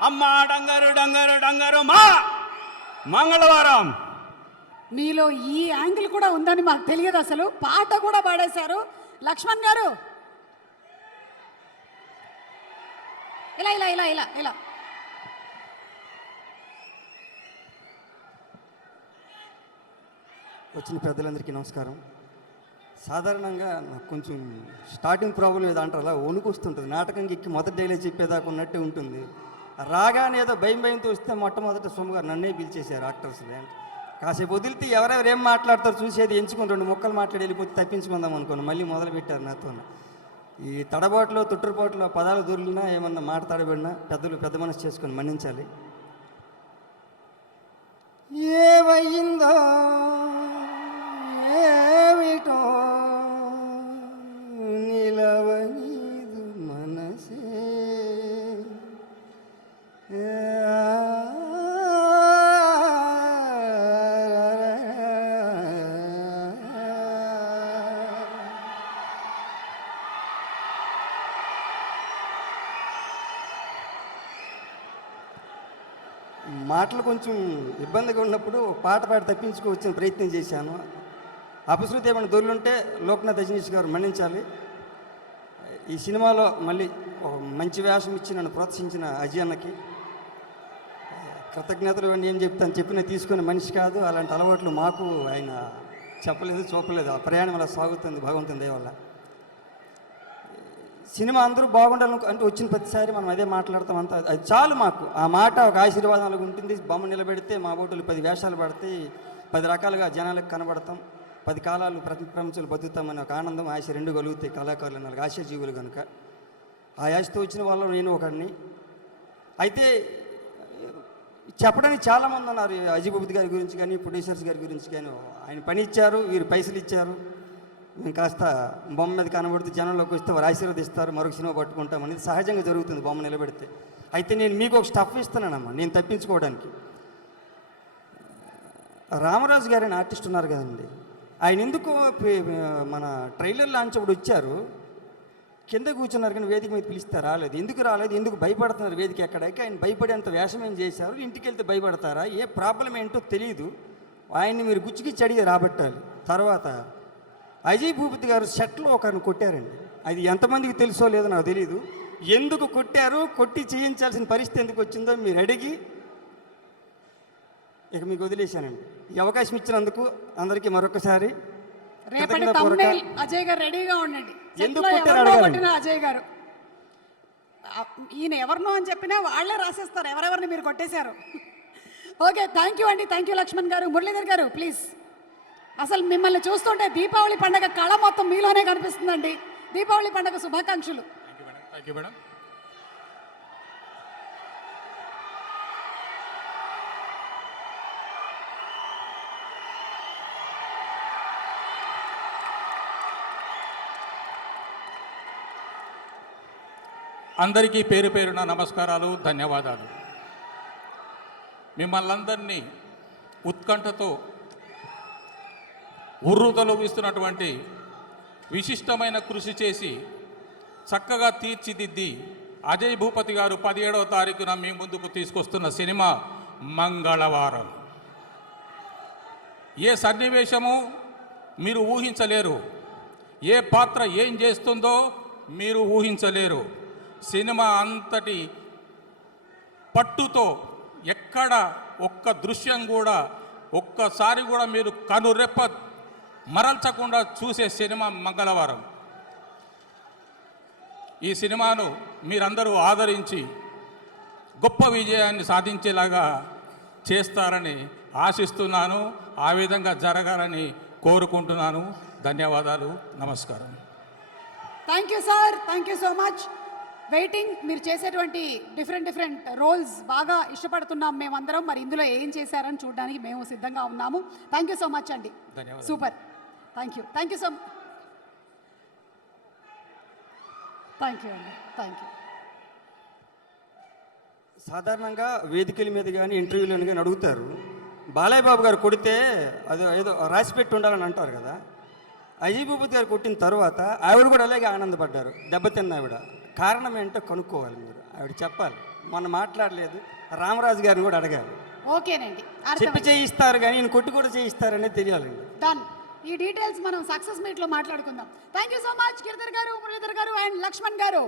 అమ్మ డంగరు డంగరు డంగరు మా. మంగళవారం. మీలో ఈ యాంగిల్ కూడా ఉందని మాకు తెలియదు అసలు. పాట కూడా పాడేశారు లక్ష్మణ్ గారు. ఇలా ఇలా ఇలా ఇలా ఇలా వచ్చిన పెద్దలందరికీ నమస్కారం. సాధారణంగా నాకు కొంచెం స్టార్టింగ్ ప్రాబ్లం ఏదో అంటారు, అలా వణుకు వస్తుంటుంది. నాటకంకి ఎక్కి మొదటి డైలీ చెప్పేదాకా ఉన్నట్టే ఉంటుంది. రాగానే ఏదో భయం భయంతో వస్తే మొట్టమొదట సోమగారు నన్నే పిలిచేశారు యాక్టర్స్లో. కాసేపు వదిలితే ఎవరెవరు ఏం మాట్లాడతారు చూసేది ఎంచుకొని 2 ముక్కలు మాట్లాడి వెళ్ళిపోతే తప్పించుకుందాం అనుకోండి. మళ్ళీ మొదలు పెట్టారు నాతో. ఈ తడబాటులో తుట్టుపాటులో పదాలు దొరికినా ఏమన్నా మాట తడబడినా పెద్దలు పెద్ద మనసు చేసుకొని మన్నించాలి. ఏవయిందో ఏమిటో నిలవనీదు మనసే మాటలు కొంచెం ఇబ్బందిగా ఉన్నప్పుడు పాట పాడి తప్పించుకోవచ్చిన ప్రయత్నం చేశాను. అపశృతి ఏమైనా దొర్లుంటే లోక్నాథ్ అజనీష్ గారు మన్నించాలి. ఈ సినిమాలో మళ్ళీ ఒక మంచి వేషం ఇచ్చి నన్ను ప్రోత్సహించిన అజయ్ అన్నకి కృతజ్ఞతలు ఇవన్నీ ఏం చెప్తాను, చెప్పిన తీసుకునే మనిషి కాదు. అలాంటి అలవాట్లు మాకు ఆయన చెప్పలేదు, చూపలేదు. ఆ ప్రయాణం అలా సాగుతుంది భగవంతుని దయ వల్ల. సినిమా అందరూ బాగుండాలను అంటే వచ్చిన ప్రతిసారి మనం అదే మాట్లాడతాం, అంతా అది చాలు మాకు. ఆ మాట ఒక ఆశీర్వాదాలు ఉంటుంది. బొమ్మ నిలబెడితే మా బోటులు 10 వేషాలు పడితే 10 రకాలుగా జనాలకు కనబడతాం, 10 కాలాలు ప్రపంచంలో బతుకుతామని ఒక ఆనందం ఆశ 2 కలుగుతాయి కళాకారులు అన్నారు, ఆశాజీవులు కనుక. ఆ ఆశతో వచ్చిన వాళ్ళు నేను ఒకడిని. అయితే చెప్పడానికి చాలామంది ఉన్నారు, అజయ్ భూపతి గారి గురించి కానీ ప్రొడ్యూసర్స్ గారి గురించి కానీ. ఆయన పని ఇచ్చారు, వీరు పైసలు ఇచ్చారు, మేము కాస్త బొమ్మ మీద కనబడితే జనంలోకి వస్తే వారు ఆశీర్వదిస్తారు, మరొక సినిమా పట్టుకుంటాం అనేది సహజంగా జరుగుతుంది బొమ్మ నిలబెడితే. అయితే నేను మీకు ఒక స్టఫ్ ఇస్తున్నానమ్మా నేను తప్పించుకోవడానికి. రామరాజు గారు అని ఆర్టిస్ట్ ఉన్నారు కదండి, ఆయన ఎందుకు మన ట్రైలర్ లాంచ్ అప్పుడు వచ్చారు, కింద కూర్చున్నారు కానీ వేదిక మీద పిలిస్తే రాలేదు. ఎందుకు రాలేదు, ఎందుకు భయపడుతున్నారు వేదిక ఎక్కడికి? ఆయన భయపడేంత వేషం ఏం చేశారు, ఇంటికి వెళ్తే భయపడతారా, ఏ ప్రాబ్లం ఏంటో తెలియదు. ఆయన్ని మీరు గుచ్చిగిచ్చి అడిగి రాబట్టాలి. తర్వాత అజయ్ భూపతి గారు సెట్లో ఒకరిని కొట్టారండి. అది ఎంతమందికి తెలుసో లేదో నాకు తెలియదు. ఎందుకు కొట్టారు, కొట్టి చేయించాల్సిన పరిస్థితి ఎందుకు వచ్చిందో మీరు అడిగి ఇక మీకు వదిలేశానండి. ఈ అవకాశం ఇచ్చినందుకు అందరికీ మరొకసారి రేపటి thumbnail అజయ్ గారు రెడీగా ఉండండి. ఎందుకు సెట్లో కొట్టారు ఎవరినో అడగాలి. కొట్టిన అజయ్ గారు ఈయన ఎవరినో అని చెప్పినా వాళ్ళే రాసేస్తారు ఎవరెవరిని మీరు కొట్టేశారు. ఓకే, థ్యాంక్ యూ అండి, థ్యాంక్ యూ లక్ష్మణ్ గారు. మురళీధర్ గారు ప్లీజ్. అసలు మిమ్మల్ని చూస్తుంటే దీపావళి పండగ కళ మొత్తం మీలోనే కనిపిస్తుందండి. దీపావళి పండగ శుభాకాంక్షలు. Thank you madam. అందరికీ పేరు పేరున నమస్కారాలు, ధన్యవాదాలు. మిమ్మల్ని అందరినీ ఉత్కంఠతో ఉర్రూతలూగిస్తున్నటువంటి విశిష్టమైన కృషి చేసి చక్కగా తీర్చిదిద్ది అజయ్ భూపతి గారు 17వ తారీఖున మీ ముందుకు తీసుకొస్తున్న సినిమా మంగళవారం. ఏ సన్నివేశము మీరు ఊహించలేరు, ఏ పాత్ర ఏం చేస్తుందో మీరు ఊహించలేరు. సినిమా అంతటి పట్టుతో ఎక్కడ ఒక్క దృశ్యం కూడా ఒక్కసారి కూడా మీరు కనురెప్ప మరల్చకుండా చూసే సినిమా మంగళవారం. ఈ సినిమాను మీరందరూ ఆదరించి గొప్ప విజయాన్ని సాధించేలాగా చేస్తారని ఆశిస్తున్నాను. ఆ విధంగా జరగాలని కోరుకుంటున్నాను. ధన్యవాదాలు, నమస్కారం. Thank you sir, thank you so much. Waiting. మీరు చేసేటువంటి డిఫరెంట్ రోల్స్ బాగా ఇష్టపడుతున్నాం మేమందరం. మరి ఇందులో ఏం చేశారని చూడడానికి మేము సిద్ధంగా ఉన్నాము. థ్యాంక్ యూ సో మచ్ అండి, super. Thank you so thank you అండి, థ్యాంక్ యూ. సాధారణంగా వేదికల మీద కానీ ఇంటర్వ్యూలను కానీ అడుగుతారు, బాలయ్య బాబు గారు కొడితే అది ఏదో రాసిపెట్టి ఉండాలని అంటారు కదా. అజయ్ భూపతి గారు కొట్టిన తర్వాత ఆవిడ కూడా అలాగే ఆనందపడ్డారు, దెబ్బతిన్న ఆవిడ. కారణం ఏంటో కనుక్కోవాలి మీరు, ఆవిడ చెప్పాలి. మొన్న మాట్లాడలేదు, రామరాజు గారిని కూడా అడగాలి. ఓకేనండి, చెప్పి చేయిస్తారు కానీ ఈయన కొట్టి కూడా చేయిస్తారనేది తెలియాలండి. డన్. ఈ డీటెయిల్స్ మనం సక్సెస్ మీట్లో మాట్లాడుకుందాం. Thank you so much Giridhar గారు, మురళీధర్ గారు అండ్ లక్ష్మణ్ గారు.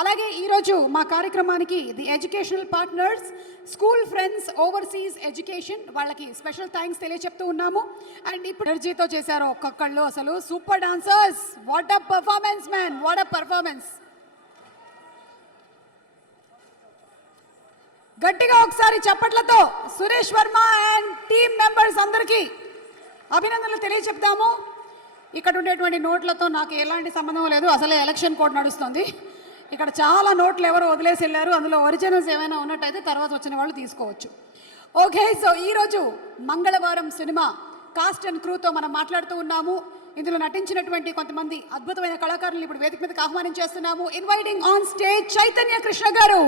అలాగే ఈరోజు మా కార్యక్రమానికి the educational partners school friends overseas education వాళ్ళకి స్పెషల్ థ్యాంక్స్ తెలియచెప్తూ ఉన్నాము. అండ్ ఇప్పుడు ఎనర్జీతో చేశారు ఒక్కొక్కళ్ళు, అసలు super dancers. What a performance man, what a performance. గట్టిగా ఒకసారి చప్పట్లతో Suresh Varma and team members అందరికీ అభినందనలు తెలియచెప్తాము. ఇక్కడ ఉండేటువంటి నోట్లతో నాకు ఎలాంటి సంబంధం లేదు, అసలే ఎలక్షన్ కోడ్ నడుస్తుంది. ఇక్కడ చాలా నోట్లు ఎవరు వదిలేసి వెళ్ళారు, అందులో ఒరిజినల్స్ ఏమైనా ఉన్నట్టయితే తర్వాత వచ్చిన వాళ్ళు తీసుకోవచ్చు. ఓకే, సో ఈరోజు మంగళవారం సినిమా కాస్ట్ అండ్ క్రూతో మనం మాట్లాడుతూ ఉన్నాము. ఇందులో నటించినటువంటి కొంతమంది అద్భుతమైన కళాకారులు ఇప్పుడు వేదిక మీదకి ఆహ్వానించేస్తున్నాము. Inviting on stage Chaitanya Krishna గారు.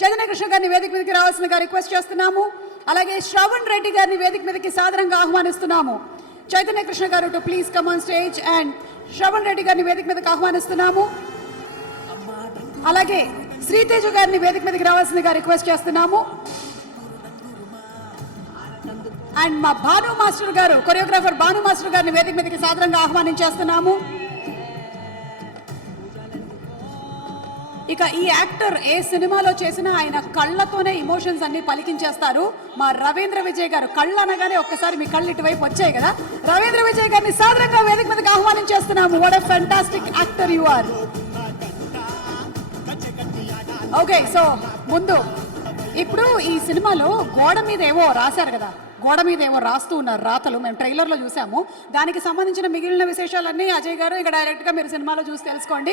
చైతన్య కృష్ణ గారిని వేదిక మీదకి రావాల్సిందిగా రిక్వెస్ట్ చేస్తున్నాము. అలాగే శ్రవణ్ రెడ్డి గారిని వేదిక మీదకి సాదరంగా ఆహ్వానిస్తున్నాము. చైతన్య కృష్ణ గారు to please come on stage and Shravan Reddy గారిని వేదిక మీదకి ఆహ్వానిస్తున్నాము. అలాగే శ్రీతేజ గారిని వేదిక మీదకి రావాల్సిందిగా రిక్వెస్ట్ చేస్తున్నాము. అండ్ మా భాను మాస్టర్ గారు, కొరియోగ్రాఫర్ భాను మాస్టర్ గారిని వేదిక మీదకి సాదరంగా ఆహ్వానించేస్తున్నాము. ఇక ఈ యాక్టర్ ఏ సినిమాలో చేసినా ఆయన కళ్ళతోనే ఇమోషన్స్ అన్ని పలికించేస్తారు. మా రవీంద్ర విజయ్ గారు, కళ్ళు అనగానే ఒక్కసారి మీ కళ్ళు ఇటువైపు వచ్చాయి కదా, రవీంద్ర విజయ్ గారిని సాదరంగా వేదిక మీదకి ఆహ్వానించేస్తున్నాము. What a fantastic actor you are. Okay, so ముందు ఇప్పుడు ఈ సినిమాలో గోడ మీద ఏవో రాశారు కదా, గోడ మీద ఏమో రాస్తూ ఉన్నారు రాతలు, మేము ట్రైలర్లో చూసాము. దానికి సంబంధించిన మిగిలిన విశేషాలన్నీ అజయ్ గారు ఇక డైరెక్ట్గా మీరు సినిమాలో చూసి తెలుసుకోండి,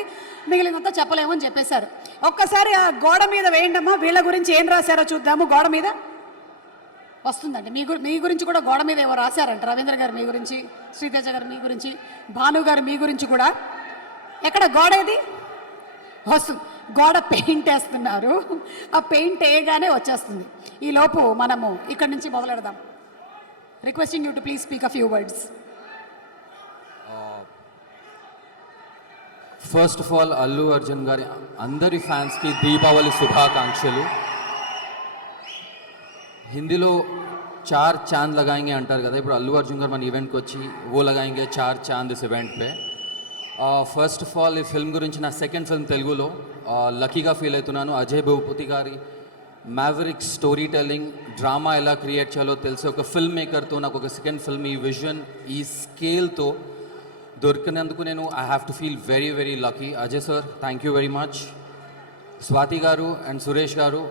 మిగిలినంతా చెప్పలేమని చెప్పేశారు. ఒక్కసారి ఆ గోడ మీద వేయండమ్మా, వీళ్ళ గురించి ఏం రాశారో చూద్దాము. గోడ మీద వస్తుందండి, మీ గురించి కూడా గోడ మీద ఏవో రాశారంట. రవీంద్ర గారు మీ గురించి, శ్రీతేజ గారు మీ గురించి, భాను గారు మీ గురించి కూడా. ఎక్కడ గోడ ఏది వస్తుంది, గోడ పెయింట్ వేస్తున్నారు. ఆ పెయింట్ వేయగానే వచ్చేస్తుంది. ఈలోపు మనము ఇక్కడి నుంచి మొదలెడదాం. Requesting you to please speak a few words. First of all Allu Arjun గారి అందరి ఫ్యాన్స్కి దీపావళి శుభాకాంక్షలు. హిందీలో 4 చాంద్ లగాయింగే అంటారు కదా, ఇప్పుడు అల్లు అర్జున్ గారు మన ఈవెంట్కి వచ్చి ఓ లగాయింగే 4 Chand is event pay. First of all ఈ ఫిల్మ్ గురించి నా సెకండ్ ఫిల్మ్ తెలుగులో లక్కీగా ఫీల్ అవుతున్నాను. అజయ్ భూపతి గారి మ్యావరిక్ స్టోరీ టెల్లింగ్, డ్రామా ఎలా క్రియేట్ చేయాలో తెలిసి ఒక ఫిల్మ్ మేకర్తో నాకు ఒక సెకండ్ ఫిల్మ్ ఈ విజన్, ఈ స్కేల్తో దొరికినందుకు నేను I have to feel very very lucky. Ajay sir, thank you very much. Swathi గారు అండ్ సురేష్ గారు,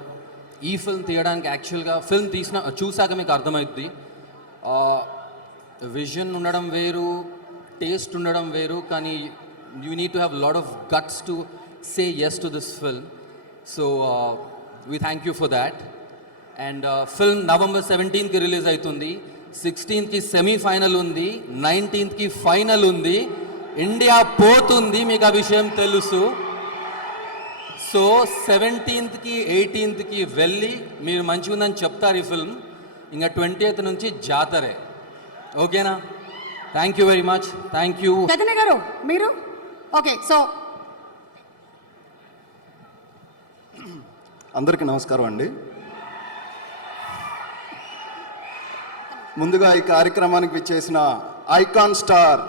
ఈ ఫిల్మ్ తీయడానికి యాక్చువల్గా ఫిల్మ్ చూసాక మీకు అర్థమవుతుంది. విజన్ ఉండడం వేరు, టేస్ట్ ఉండడం వేరు, కానీ you need to have lot of guts to say yes to this film. So we thank you for that. And film November 17th కి రిలీజ్ అవుతుంది, 16th కి సెమీఫైనల్ ఉంది, 19th కి ఫైనల్ ఉంది. ఇండియా పోతుంది, మీకు ఆ విషయం తెలుసు. సో 17th కి 18th కి వెళ్ళి మీరు మంచిగా ఉందని చెప్తారు ఈ ఫిల్మ్. ఇంకా 20th నుంచి జాతరే. ఓకేనా? Thank you very much. Thank you. Chaitanya గారు మీరు ఓకే. సో అందరికీ నమస్కారం అండి. ముందుగా ఈ కార్యక్రమానికి విచ్చేసిన icon star,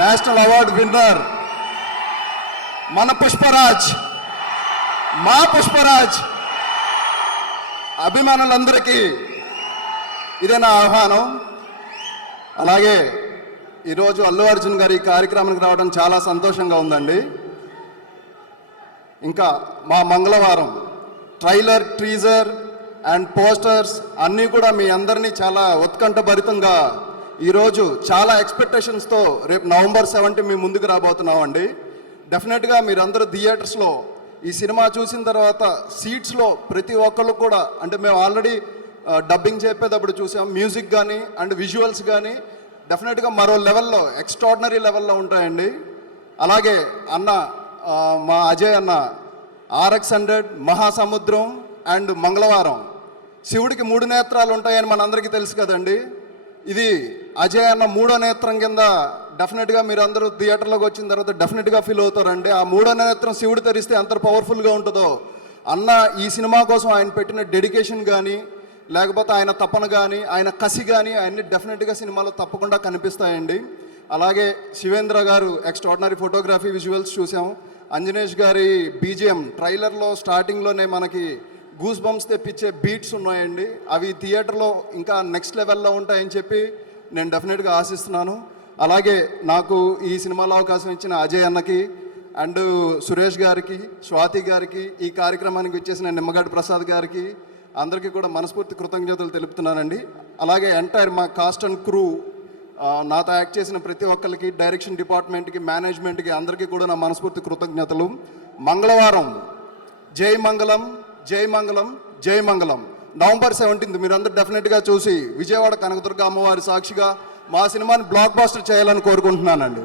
national award winner మన పుష్పరాజ్, మా పుష్పరాజ్ అభిమానులందరికీ ఇదే నా ఆహ్వానం. అలాగే ఈరోజు అల్లు అర్జున్ గారి ఈ కార్యక్రమానికి రావడం చాలా సంతోషంగా ఉందండి. ఇంకా మా మంగళవారం ట్రైలర్, టీజర్ అండ్ పోస్టర్స్ అన్నీ కూడా మీ అందరినీ చాలా ఉత్కంఠభరితంగా ఈరోజు చాలా ఎక్స్పెక్టేషన్స్తో రేపు నవంబర్ 7 మీ ముందుకు రాబోతున్నామండి. డెఫినెట్గా మీరందరూ థియేటర్స్లో ఈ సినిమా చూసిన తర్వాత సీట్స్లో ప్రతి ఒక్కళ్ళు కూడా, అంటే మేము ఆల్రెడీ డబ్బింగ్ చెప్పేటప్పుడు చూసాం, మ్యూజిక్ కానీ అండ్ విజువల్స్ కానీ డెఫినెట్గా మరో లెవెల్లో, ఎక్స్ట్రాడినరీ లెవెల్లో ఉంటాయండి. అలాగే అన్న మా అజయ్ అన్న RX100, మహాసముద్రం అండ్ మంగళవారం, శివుడికి 3 నేత్రాలు ఉంటాయని మనందరికీ తెలుసు కదండి. ఇది అజయ్ అన్న 3వ నేత్రం కింద డెఫినెట్గా మీరు అందరూ థియేటర్లోకి వచ్చిన తర్వాత డెఫినెట్గా ఫీల్ అవుతారండి. ఆ 3వ నేత్రం శివుడు తెరిస్తే ఎంత పవర్ఫుల్గా ఉంటుందో, అన్న ఈ సినిమా కోసం ఆయన పెట్టిన డెడికేషన్ కానీ, లేకపోతే ఆయన తపన కానీ, ఆయన కసి కానీ అన్ని డెఫినెట్గా సినిమాలో తప్పకుండా కనిపిస్తాయండి. అలాగే శివేంద్ర గారు ఎక్స్ట్రాడినరీ ఫోటోగ్రఫీ, విజువల్స్ చూసాము. అంజనేష్ గారి బీజిఎం ట్రైలర్లో స్టార్టింగ్లోనే మనకి గూస్ బంప్స్ తెప్పించే బీట్స్ ఉన్నాయండి. అవి థియేటర్లో ఇంకా నెక్స్ట్ లెవెల్లో ఉంటాయని చెప్పి నేను డెఫినెట్గా ఆశిస్తున్నాను. అలాగే నాకు ఈ సినిమాలో అవకాశం ఇచ్చిన అజయ్ అన్నకి అండ్ సురేష్ గారికి, స్వాతి గారికి, ఈ కార్యక్రమానికి వచ్చేసిన నిమ్మగడ్డ ప్రసాద్ గారికి అందరికీ కూడా మనస్ఫూర్తి కృతజ్ఞతలు తెలుపుతున్నానండి. అలాగే ఎంటైర్ మా కాస్ట్ అండ్ క్రూ, నాతో యాక్ట్ చేసిన ప్రతి ఒక్కరికి, డైరెక్షన్ డిపార్ట్మెంట్కి, మేనేజ్మెంట్కి అందరికీ కూడా నా మనస్ఫూర్తి కృతజ్ఞతలు. మంగళవారం జై మంగళం, జై మంగళం, జై మంగళం. నవంబర్ 17 మీరందరూ డెఫినెట్గా చూసి విజయవాడ కనకదుర్గ అమ్మవారి సాక్షిగా మా సినిమాని బ్లాక్ బాస్టర్ చేయాలని కోరుకుంటున్నానండి.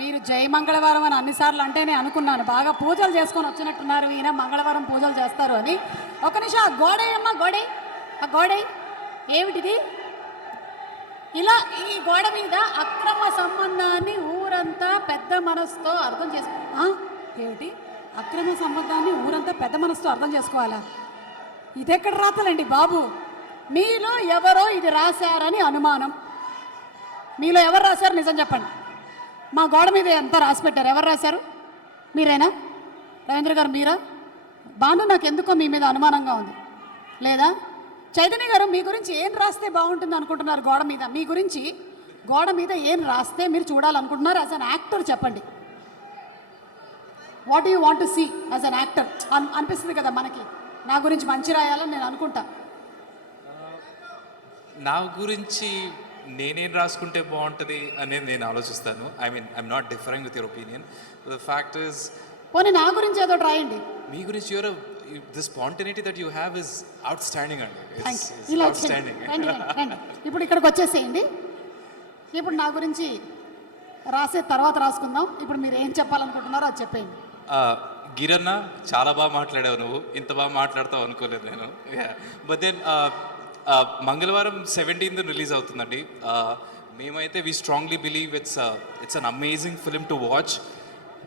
మీరు జై మంగళవారం అని అన్నిసార్లు అంటేనే అనుకున్నాను, బాగా పూజలు చేసుకొని వచ్చినట్టున్నారు, ఈయన మంగళవారం పూజలు చేస్తారు అని. ఒక నిమిషం, ఆ గోడే అమ్మ, గోడే, ఆ గోడే ఏమిటిది? ఇలా ఈ గోడ మీద అక్రమ సంబంధాన్ని ఊరంతా పెద్ద మనసుతో అర్థం చేసుకో. ఏమిటి అక్రమ సంబంధాన్ని ఊరంతా పెద్ద మనసుతో అర్థం చేసుకోవాలా? ఇదెక్కడ రాతలండి బాబు? మీలో ఎవరో ఇది రాశారని అనుమానం. మీలో ఎవరు రాశారు నిజం చెప్పండి. మా గోడ మీద ఎంత రాసి పెట్టారు, ఎవరు రాశారు? మీరేనా? రవీంద్ర గారు మీరా? భాను, నాకు ఎందుకో మీ మీద అనుమానంగా ఉంది. లేదా? చైతన్య గారు, మీ గురించి ఏం రాస్తే బాగుంటుంది అనుకుంటున్నారు గోడ మీద? మీ గురించి గోడ మీద ఏం రాస్తే మీరు చూడాలనుకుంటున్నారు యాజ్ అన్ యాక్టర్? చెప్పండి. What you want to see as an actor? అనిపిస్తుంది కదా మనకి, నా గురించి మంచి రాయాలని నేను అనుకుంటా. నా గురించి నేనేం రాసుకుంటే బాగుంటుంది అనేది నేను ఆలోచిస్తాను. I'm not differing with your opinion. The fact is, పోనీ నా గురించి ఏదో రాయండి. మీ గురించి the spontaneity that you have is out standing అండి. ఇలా అవుట్ స్టాండింగ్. రండి రండి రండి, ఇప్పుడు ఇక్కడికి వచ్చేసేయండి. ఇప్పుడు నా గురించి రాసే తర్వాత రాసుకుందాం. ఇప్పుడు మీరు ఏం చెప్పాలనుకుంటున్నారో అది చెప్పేయండి. గిరన్న, చాలా బాగా మాట్లాడావు నువ్వు. ఇంత బాగా మాట్లాడతావు అనుకోలేదు నేను. బట్ దెన్ మంగళవారం 17th రిలీజ్ అవుతుందండి. మేమైతే we strongly believe it's an amazing film to watch.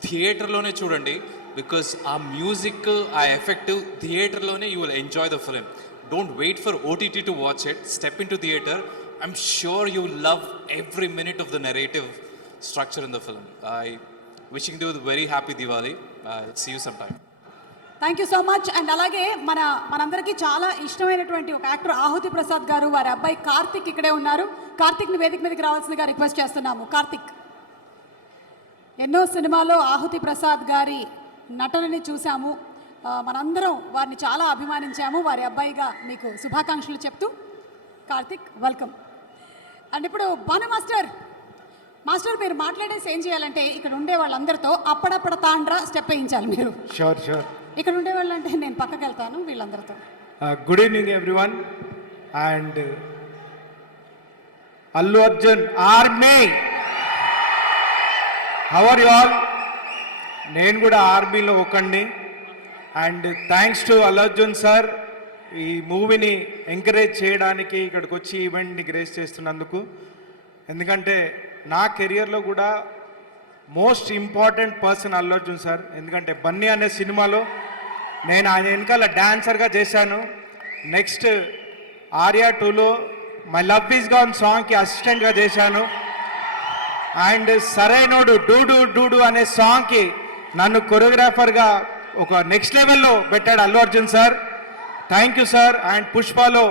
థియేటర్లోనే చూడండి, బికాస్ ఆ మ్యూజిక్, ఆ ఎఫెక్ట్ థియేటర్లోనే you will enjoy the film. Don't wait for OTT to watch it. Step into theatre. I'm sure you love every minute of the narrative structure in the film. Wishing you very happy Diwali. See you some time. Thank you so much. And అలాగే మనందరికీ చాలా ఇష్టమైనటువంటి ఒక actor ఆహుతి ప్రసాద్ గారు, వారి అబ్బాయి కార్తిక్ ఇక్కడే ఉన్నారు. కార్తిక్ని వేదిక మీదకి రావాల్సిందిగా రిక్వెస్ట్ చేస్తున్నాము. కార్తిక్, ఎన్నో సినిమాలో ఆహుతి ప్రసాద్ గారి నటనని చూసాము, మనందరం వారిని చాలా అభిమానించాము. వారి అబ్బాయిగా మీకు శుభాకాంక్షలు చెప్తూ కార్తిక్ వెల్కమ్. అండ్ ఇప్పుడు భాను మాస్టర్, మీరు మాట్లాడేసి ఏం చేయాలంటే ఇక్కడ ఉండే వాళ్ళందరితో అప్పుడప్పుడు తాండ్రా స్టెప్ వేయించాలి మీరు. Sure sure. ఇక్కడ ఉండే వాళ్ళంటే నేను పక్కకి వెళ్తాను వీళ్ళందరితో. Good evening everyone. And Allu Arjun army, how are you all? నేను కూడా ఆర్మీలో ఒకండి. And thanks to Allu Arjun sir, ఈ మూవీని ఎంకరేజ్ చేయడానికి ఇక్కడికి వచ్చి ఈవెంట్ని గ్రేస్ చేస్తున్నందుకు. ఎందుకంటే నా కెరియర్లో కూడా most important person Allu Arjun sir. ఎందుకంటే బన్నీ అనే సినిమాలో నేను ఆయన వెనకాల డాన్సర్గా చేశాను. నెక్స్ట్ ఆర్యా 2లో మై లవ్ ఈజ్ గాన్ సాంగ్కి అసిస్టెంట్గా చేశాను. అండ్ సరైనోడు డూడు డూడు అనే సాంగ్కి నన్ను కొరియోగ్రాఫర్గా ఒక నెక్స్ట్ లెవెల్లో పెట్టాడు Allu Arjun sir. Thank you sir. And పుష్పలో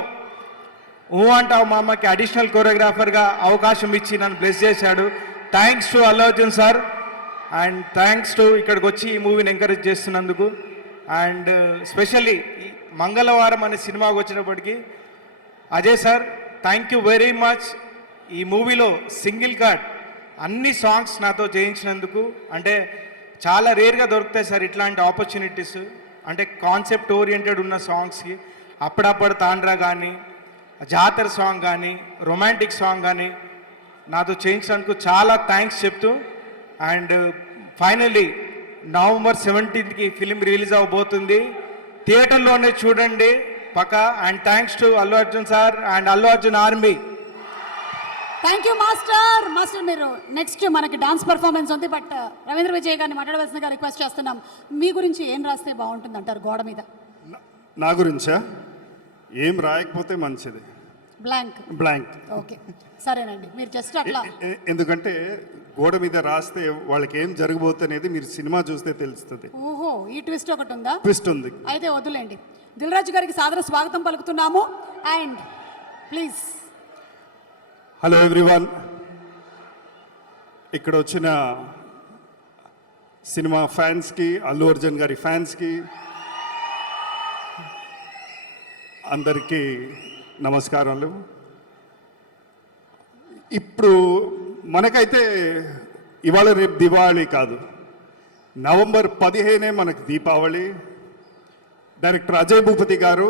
ఊ అంటావు మా అమ్మకి అడిషనల్ కొరియోగ్రాఫర్గా అవకాశం ఇచ్చి నన్ను బ్లెస్ చేశాడు. Thanks to Allu Arjun sir. And thanks to ఇక్కడికి వచ్చి ఈ మూవీని ఎంకరేజ్ చేస్తున్నందుకు. అండ్ స్పెషల్లీ మంగళవారం అనే సినిమాకి వచ్చినప్పటికీ Ajay sir, thank you very much. ఈ మూవీలో సింగిల్ కట్ అన్ని సాంగ్స్ నాతో చేయించినందుకు. అంటే చాలా రేర్గా దొరుకుతాయి సార్ ఇట్లాంటి ఆపర్చునిటీస్. అంటే కాన్సెప్ట్ ఓరియంటెడ్ ఉన్న సాంగ్స్కి అప్పుడప్పుడు తాండ్రా కానీ, జాతర సాంగ్ కానీ, రొమాంటిక్ సాంగ్ కానీ నాతో చేయించినందుకు చాలా థ్యాంక్స్ చెప్తూ. And finally November 17th film release అవ్వబోతుంది. థియేటర్లోనే చూడండి పక్కా. And thanks to Allu Arjun sir and Allu Arjun army. Thank you master. మీరు నెక్స్ట్ మనకి డాన్స్ పర్ఫార్మెన్స్ ఉంది, బట్ రవీంద్ర విజయ్ గారిని మాట్లాడవలసిందిగా రిక్వెస్ట్ చేస్తున్నాం. మీ గురించి ఏం రాస్తే బాగుంటుంది అంటారు గోడ మీద? నా గురించా? ఏం రాయకపోతే మంచిది. బ్లాంక్. ఓకే, సరేనండి. మీరు జస్ట్ అట్లా, ఎందుకంటే గోడ మీద రాస్తే వాళ్ళకి ఏం జరగబోతునేది మీరు సినిమా చూస్తే తెలుస్తుంది. ఓహో, ఈ ట్విస్ట్ ఒకటి ఉందా? ట్విస్ట్ ఉంది. అయితే వద్దులేండి. దిల్ రాజు గారికి సాదర స్వాగతం పలుకుతున్నాము. And please. Hello everyone. ఇక్కడ వచ్చిన సినిమా ఫ్యాన్స్కి, అల్లు అర్జున్ గారి ఫ్యాన్స్కి అందరికీ నమస్కారాలు. ఇప్పుడు మనకైతే ఇవాళ రేపు దివాళీ కాదు, November 15 మనకు దీపావళి. డైరెక్టర్ అజయ్ భూపతి గారు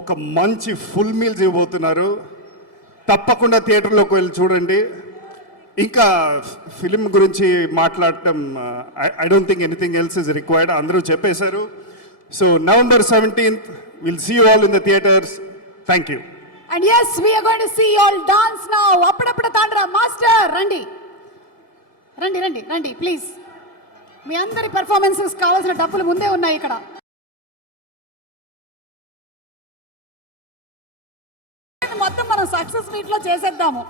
ఒక మంచి ఫుల్ మీల్స్ ఇవ్వబోతున్నారు. తప్పకుండా థియేటర్లోకి వెళ్ళి చూడండి. ఇంకా ఫిలిం గురించి మాట్లాడటం I don't think anything else is required. అందరూ చెప్పేశారు. So November 17th we'll see you all in the theaters. Thank you. And yes, we are going to see you all dance now. అప్పుడప్పుడు Tandra master, రండి రండి రండి రండి please. మీ అందరి performances కావాల్సిన డబ్బులు ముందే ఉన్నాయి ఇక్కడ. మొత్తం మనం సక్సెస్ మీట్లో చేసేద్దాము.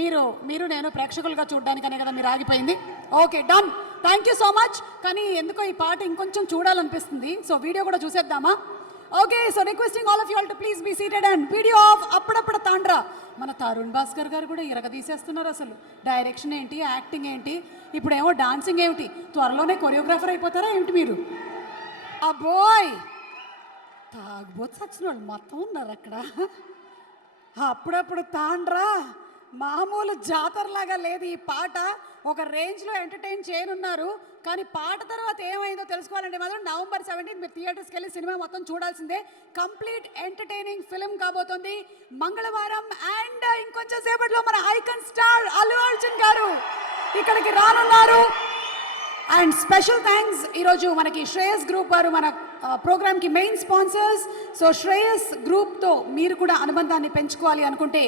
మీరు నేను ప్రేక్షకులుగా చూడడానికనే కదా మీరు ఆగిపోయింది. Okay, done. Thank you so much. కానీ ఎందుకో ఈ పాట ఇంకొంచెం చూడాలనిపిస్తుంది, సో వీడియో కూడా చూసేద్దామా? Okay, so requesting all of you all to please be seated and video of అప్పుడప్పుడు తాండ్రా. మన తరుణ్ భాస్కర్ గారు కూడా ఇరగ తీసేస్తున్నారు. అసలు డైరెక్షన్ ఏంటి, యాక్టింగ్ ఏంటి, ఇప్పుడేమో డాన్సింగ్ ఏమిటి, త్వరలోనే కొరియోగ్రాఫర్ అయిపోతారా ఏమిటి మీరు? అబ్బోయ్, తాగుబోతు సచిన వాళ్ళు మొత్తం ఉన్నారు అక్కడ. అప్పుడప్పుడు తాండ్రా మామూలు జాతరలాగా లేదు ఈ పాట. ఒక రేంజ్లో ఎంటర్టైన్ చేయనున్నారు. కానీ పాట తర్వాత ఏమైందో తెలుసుకోవాలంటే మాత్రం November 17 మీరు థియేటర్స్కి వెళ్ళి సినిమా మొత్తం చూడాల్సిందే. కంప్లీట్ ఎంటర్టైనింగ్ ఫిల్మ్ కాబోతోంది మంగళవారం. అండ్ ఇంకొంచెం సేపట్లో మన ఐకాన్ స్టార్ అల్లు అర్జున్ గారు ఇక్కడికి రానున్నారు. అండ్ స్పెషల్ థ్యాంక్స్ ఈరోజు మనకి శ్రేయస్ గ్రూప్ వారు మన ప్రోగ్రామ్కి మెయిన్ స్పాన్సర్స్. సో శ్రేయస్ గ్రూప్తో మీరు కూడా అనుబంధాన్ని పెంచుకోవాలి అనుకుంటే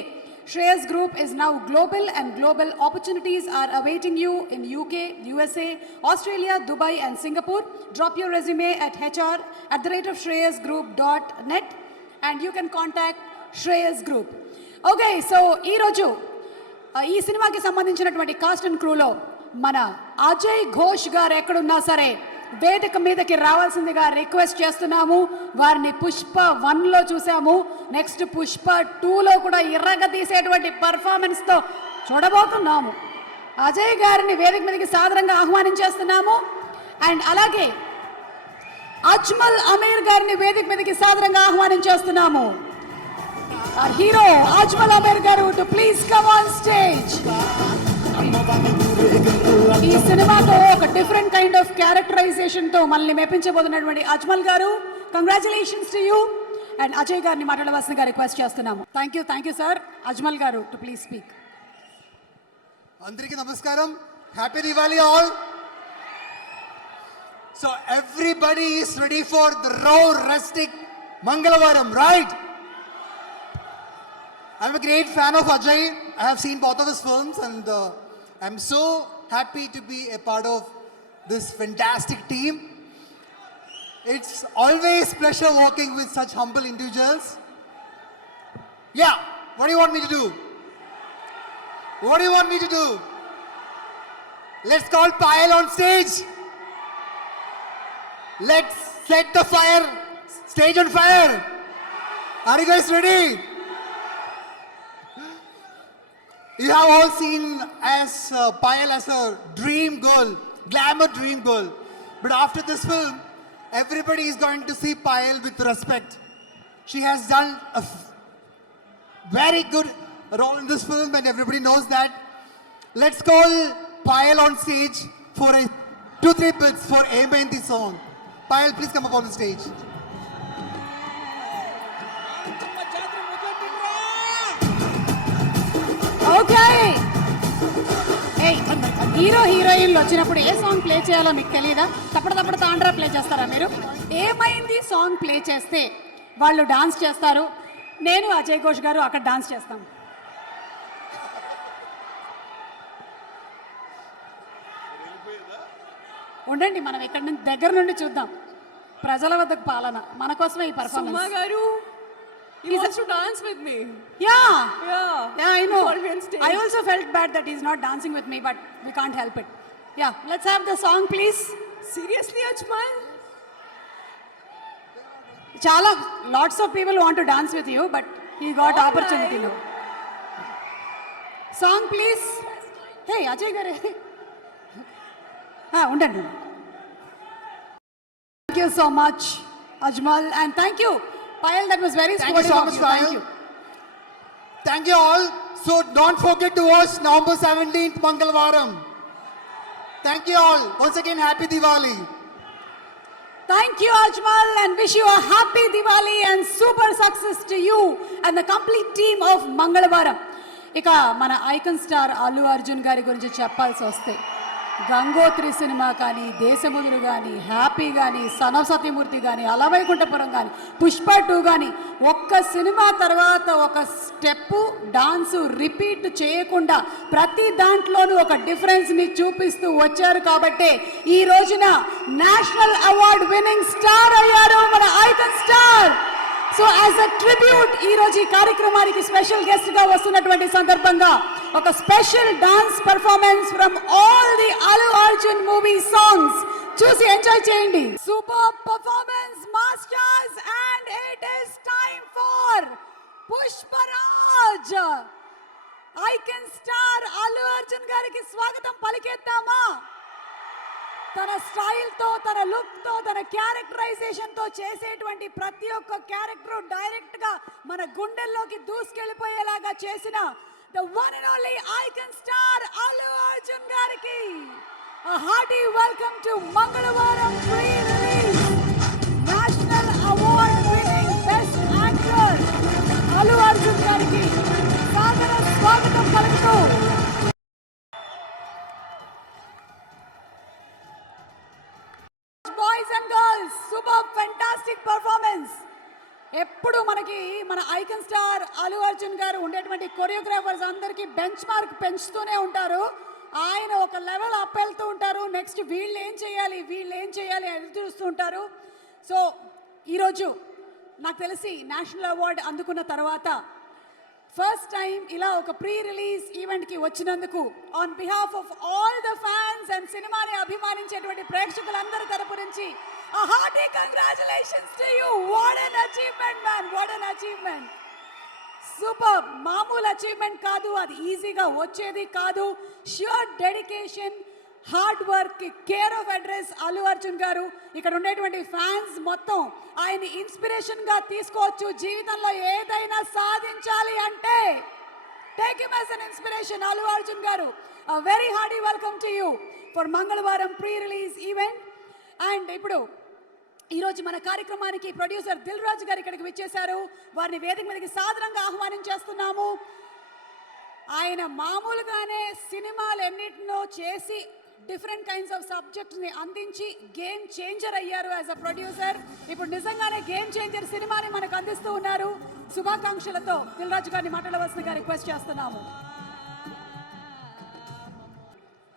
Shreyas Group is now global and global opportunities are awaiting you in UK, USA, Australia, Dubai and Singapore. Drop your resume at hr@shreyasgroup.net and you can contact Shreyas Group. Okay, so ఈ సినిమాకి సంబంధించినటువంటి cost and క్రూలో మన అజయ్ ఘోష్ గారు ఎక్కడున్నా సరే వేదిక మీదకి రావాల్సిందిగా రిక్వెస్ట్ చేస్తున్నాము. వారిని పుష్ప 1లో చూసాము, నెక్స్ట్ పుష్ప 2లో కూడా ఇర్రగ తీసేటువంటి పర్ఫార్మెన్స్తో చూడబోతున్నాము. అజయ్ గారిని వేదిక మీదకి సాదరంగా ఆహ్వానించేస్తున్నాము. అండ్ అలాగే అజ్మల్ అమీర్ గారిని వేదిక మీదకి సాదరంగా ఆహ్వానించేస్తున్నాము. హీరో అజ్మల్ అమీర్ గారు to please come on stage. ఈ సినిమాతో ఒక డిఫరెంట్ కైండ్ ఆఫ్ క్యారెక్టరైజేషన్ తో మనల్ని మెప్పించబోతున్నటువంటి అజ్మల్ గారు, congratulations to you. And Ajay గారిని మాట్లాడవలసిందిగా రిక్వెస్ట్ చేస్తున్నాము. Thank you sir. అజ్మల్ గారు టు ప్లీజ్ స్పీక్. అందరికీ నమస్కారం. Happy Diwali all. So everybody is ready for the row rustic మంగళవారం, right? I'm a great fan of Ajay. I have seen both of his films and I'm so happy to be a part of this fantastic team. It's always pleasure working with such humble individuals. Yeah, what do you want me to do? What do you want me to do? Let's call Payal on stage. Let's set the stage on fire. Are you guys ready? You have all seen Payal as a dream girl, glamour dream girl. But after this film, everybody is going to see Payal with respect. She has done a very good role in this film and everybody knows that. Let's call Payal on stage for 2-3 bits for Aimenti song. Payal, please come up on the stage. Okay, hero హీరోయిన్లు వచ్చినప్పుడు ఏ song play చేయాలో మీకు తెలియదా? తప్పటి Tandra play చేస్తారా మీరు? ఏమైంది song play చేస్తే వాళ్ళు డాన్స్ చేస్తారు, నేను అజయ్ ఘోష్ గారు అక్కడ డాన్స్ చేస్తాం. ఉండండి, మనం ఇక్కడ నుంచి దగ్గర నుండి చూద్దాం. ప్రజల వద్దకు పాలన, మన కోసమే ఈ పర్ఫార్మెన్స్. గారు he wants to dance with me. Yeah, I know. I also felt bad that he's not dancing with me, but we can't help it. Yeah, let's have the song please. Seriously Ajmal, chala lots of people want to dance with you, but he got opportunity now. Song please. Hey Ajay garu, undandi. Thank you so much Ajmal, and thank you Payal, that was very Thank you so much, Payal. Thank you. Thank you all. So don't forget to watch November 17th Mangalvaram. Thank you all. Once again, happy Diwali. Thank you Ajmal, and wish you a happy Diwali and super success to you and the complete team of Mangalvaram. ఇక మన icon star Allu Arjun గారి గురించి చెప్పాల్సి వస్తే Gangotri cinema కానీ, దేశముదురు కానీ, happy కానీ, son of Satyamurthy కానీ, అలవైకుంఠపురం కానీ, పుష్ప 2 కానీ, ఒక్క సినిమా తర్వాత ఒక స్టెప్పు డాన్సు రిపీట్ చేయకుండా ప్రతి దాంట్లోనూ ఒక డిఫరెన్స్ని చూపిస్తూ వచ్చారు. కాబట్టి ఈ రోజున నేషనల్ అవార్డ్ విన్నింగ్ స్టార్ అయ్యారు మన icon star so as a tribute ఈ రోజు ఈ కార్యక్రమానికి స్పెషల్ గెస్ట్ గా వస్తున్నటువంటి సందర్భంగా ఒక special dance performance from all the Allu Arjun movie songs చూసి ఎంజాయ్ చేయండి. Super performance masters and it is time for Pushparaj. Icon star Allu Arjun గారికి స్వాగతం పలికేద్దామా? తన స్టైల్తో, తన లుక్తో, తన క్యారెక్టరైజేషన్తో చేసేటువంటి ప్రతి ఒక్క క్యారెక్టర్ డైరెక్ట్గా మన గుండెల్లోకి దూసుకెళ్ళిపోయేలాగా చేసిన the one and only icon star Allu Arjun గారికి a hearty welcome to మంగళవారం pre-release national award winning best actor Allu Arjun గారికి సాదర స్వాగతం పలుకుతూ boys and girls super fantastic performance. ఎప్పుడు మనకి మన ఐకాన్ స్టార్ అల్లు అర్జున్ గారు ఉండేటువంటి కొరియోగ్రాఫర్స్ అందరికీ బెంచ్ మార్క్ పెంచుతూనే ఉంటారు. ఆయన ఒక లెవెల్ అప్ వెళ్తూ ఉంటారు. నెక్స్ట్ వీళ్ళు ఏం చేయాలి ఎదురు చూస్తూ ఉంటారు. సో ఈరోజు నాకు తెలిసి నేషనల్ అవార్డు అందుకున్న తర్వాత ఫస్ట్ టైం ఇలా ఒక ప్రీ రిలీజ్ ఈవెంట్కి వచ్చినందుకు on behalf of all the fans and సినిమాని అభిమానించేటువంటి ప్రేక్షకులందరి తరపు నుంచి a hearty congratulations to you. What an achievement, man. What an achievement. Super. మామూలు అచీవ్మెంట్ కాదు, అది ఈజీగా వచ్చేది కాదు. Sure dedication, hard work, care of address Allu Arjun గారు. ఇక్కడ ఉండేటువంటి ఫ్యాన్స్ మొత్తం ఆయన ఇన్స్పిరేషన్గా తీసుకోవచ్చు. జీవితంలో ఏదైనా సాధించాలి అంటే take him as an inspiration. Allu Arjun గారు, a very hearty welcome to you for మంగళవారం ప్రీ రిలీజ్ ఈవెంట్. అండ్ ఇప్పుడు ఈరోజు మన కార్యక్రమానికి ప్రొడ్యూసర్ దిల్ రాజు గారు ఇక్కడికి విచ్చేశారు. వారిని వేదిక మీదకి సాదరంగా ఆహ్వానించేస్తున్నాము. ఆయన మామూలుగానే సినిమాలు ఎన్నిటినో చేసి డిఫరెంట్ కైండ్స్ ఆఫ్ సబ్జెక్ట్ని అందించి గేమ్ చేంజర్ అయ్యారు యాజ్ అ ప్రొడ్యూసర్. ఇప్పుడు నిజంగానే గేమ్ చేంజర్ సినిమాని మనకు అందిస్తూ ఉన్నారు. శుభాకాంక్షలతో దిల్ రాజు గారిని మాట్లాడవలసిందిగా రిక్వెస్ట్ చేస్తున్నాము.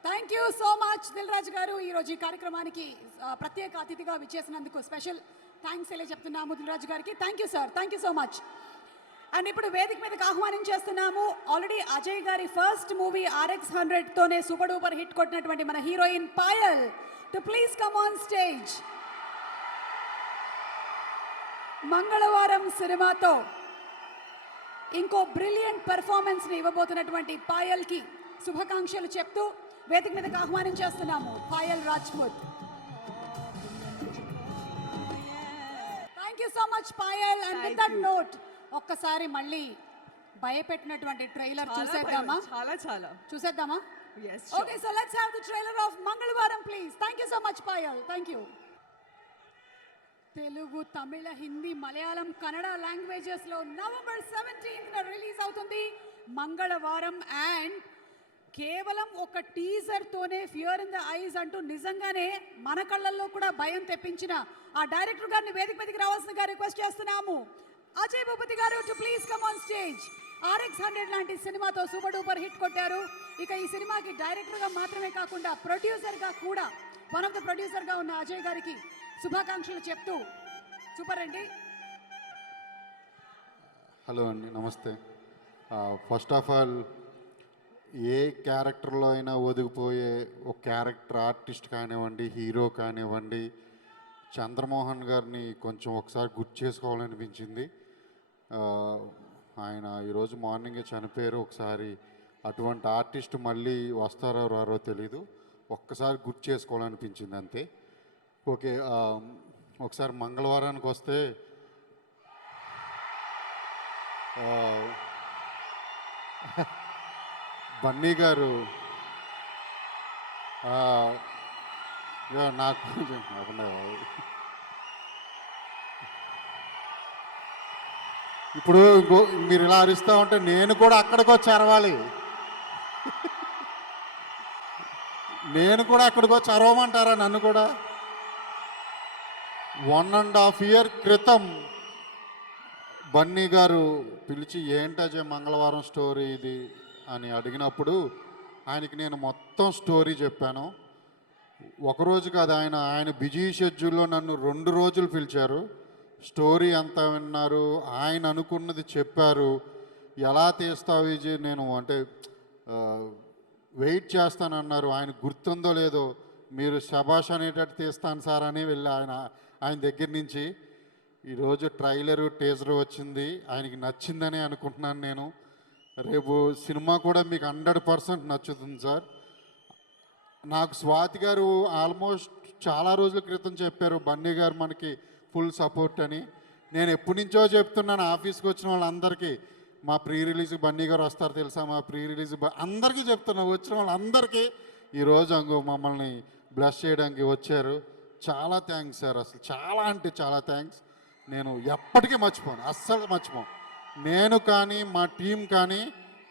Thank you so much Dil Raju garu. ఈరోజు ఈ కార్యక్రమానికి ప్రత్యేక అతిథిగా విచ్చేసినందుకు స్పెషల్ థ్యాంక్స్ చెప్తున్నాము దిల్ రాజు గారికి. Thank you sir, thank you so much. And ఇప్పుడు వేదిక మీదకి ఆహ్వానించేస్తున్నాము ఆల్రెడీ అజయ్ గారి ఫస్ట్ మూవీ RX100తోనే సూపర్ డూపర్ హిట్ కొట్టినటువంటి మన heroine Payal to please come on stage. Mangalavaram సినిమాతో ఇంకో బ్రిలియంట్ పెర్ఫార్మెన్స్ని ఇవ్వబోతున్నటువంటి పాయల్కి శుభాకాంక్షలు చెప్తూ వేదిక మీదకి ఆహ్వానించేస్తున్నాము Payal Rajput. Thank you so much Payal. And with that note ఒక్కసారి మళ్ళీ భయపెట్టినటువంటి ట్రైలర్ చూసేద్దామా? చూసేద్దామా? Okay, so let's have the trailer of Mangalavaram please. Thank you so much Payal, thank you. Telugu, Tamil, Hindi, Malayalam, Kannada లాంగ్వేజెస్లో నవంబర్ 17న రిలీజ్ అవుతుంది మంగళవారం. అండ్ కేవలం ఒక టీజర్తోనే ఫియర్ ఇన్ ద ఐస్ అంటూ నిజంగానే మన కళ్ళల్లో కూడా భయం తెప్పించిన ఆ డైరెక్టర్ గారిని వేదిక మీదకి రావాల్సిందిగా రిక్వెస్ట్ చేస్తున్నాము. అజయ్ భూపతి గారు to please come on stage. RX100 లాంటి సినిమాతో సూపర్ డూపర్ హిట్ కొట్టారు. ఇక ఈ సినిమాకి డైరెక్టర్గా మాత్రమే కాకుండా ప్రొడ్యూసర్గా కూడా వన్ ఆఫ్ ద ప్రొడ్యూసర్గా ఉన్న అజయ్ గారికి శుభాకాంక్షలు చెప్తూ సూపర్ అండి. హలో అండి, నమస్తే. ఫస్ట్ ఆఫ్ ఆల్, ఏ క్యారెక్టర్లో అయినా ఒదిగిపోయే ఒక క్యారెక్టర్ ఆర్టిస్ట్ కానివ్వండి, హీరో కానివ్వండి, చంద్రమోహన్ గారిని కొంచెం ఒకసారి గుర్తు చేసుకోవాలనిపించింది. ఆయన ఈరోజు మార్నింగే చనిపోయారు. ఒకసారి అటువంటి ఆర్టిస్ట్ మళ్ళీ వస్తారో రారో తెలీదు, ఒక్కసారి గుర్తు చేసుకోవాలనిపించింది అంతే. ఓకే, ఒకసారి మంగళవారానికి వస్తే బన్నీ గారు నాకు ఇప్పుడు మీరు ఇలా అరుస్తూ ఉంటే నేను కూడా అక్కడికి వచ్చి అరవాలి. నేను కూడా అక్కడికి వచ్చి అరవమంటారా నన్ను కూడా? 1.5 year క్రితం బన్నీ గారు పిలిచి ఏంటజే మంగళవారం స్టోరీ ఇది అని అడిగినప్పుడు ఆయనకి నేను మొత్తం స్టోరీ చెప్పాను. ఒకరోజు కాదు, ఆయన బిజీ షెడ్యూల్లో నన్ను 2 రోజులు పిలిచారు. స్టోరీ అంతా విన్నారు, ఆయన అనుకున్నది చెప్పారు. ఎలా తీస్తావు విజయ్, నేను అంటే వెయిట్ చేస్తానన్నారు. ఆయన గుర్తుందో లేదో, మీరు శబాష్ అనేటట్టు తీస్తాను సార్ అని వెళ్ళి ఆయన దగ్గర నుంచి ఈరోజు ట్రైలరు టీజరు వచ్చింది. ఆయనకి నచ్చిందని అనుకుంటున్నాను నేను. రేపు సినిమా కూడా మీకు 100% నచ్చుతుంది సార్. నాకు స్వాతి గారు ఆల్మోస్ట్ చాలా రోజుల క్రితం చెప్పారు, బన్నీ గారు మనకి ఫుల్ సపోర్ట్ అని. నేను ఎప్పటి నుంచో చెప్తున్నాను ఆఫీస్కి వచ్చిన వాళ్ళందరికీ, మా ప్రీ రిలీజ్ బన్నీ గారు వస్తారు తెలుసా, మా ప్రీ రిలీజ్ అందరికీ చెప్తున్నాను. వచ్చిన వాళ్ళందరికీ ఈరోజు మమ్మల్ని బ్లెస్ చేయడానికి వచ్చారు. చాలా థ్యాంక్స్ సార్, అసలు చాలా అంటే చాలా థ్యాంక్స్. నేను ఎప్పటికీ మర్చిపోను, అస్సలు మర్చిపోను. నేను కానీ మా టీం కానీ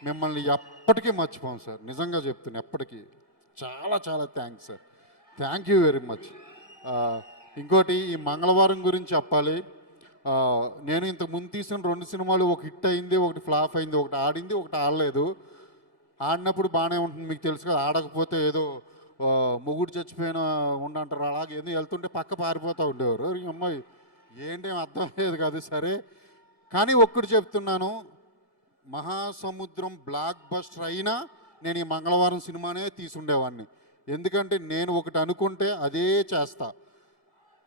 మిమ్మల్ని ఎప్పటికీ మర్చిపోను సార్, నిజంగా చెప్తున్నాను ఎప్పటికీ. చాలా చాలా thanks sir, thank you very much. ఇంకోటి ఈ మంగళవారం గురించి చెప్పాలి. నేను ఇంతకు ముందు తీసిన 2 సినిమాలు, ఒక హిట్ అయింది, ఒకటి ఫ్లాప్ అయింది, ఒకటి ఆడింది, ఒకటి ఆడలేదు. ఆడినప్పుడు బాగానే ఉంటుంది, మీకు తెలుసు కదా. ఆడకపోతే ఏదో మొగుడు చచ్చిపోయిన ఉండంటారు, అలాగే ఏదో వెళ్తుంటే పక్క పారిపోతూ ఉండేవారు. అమ్మాయి ఏంటి అర్థం లేదు కాదు. సరే, కానీ ఒక్కటి చెప్తున్నాను, మహాసముద్రం బ్లాక్ బస్టర్ అయినా నేను ఈ మంగళవారం సినిమానే తీసుండేవాడిని. ఎందుకంటే నేను ఒకటి అనుకుంటే అదే చేస్తా.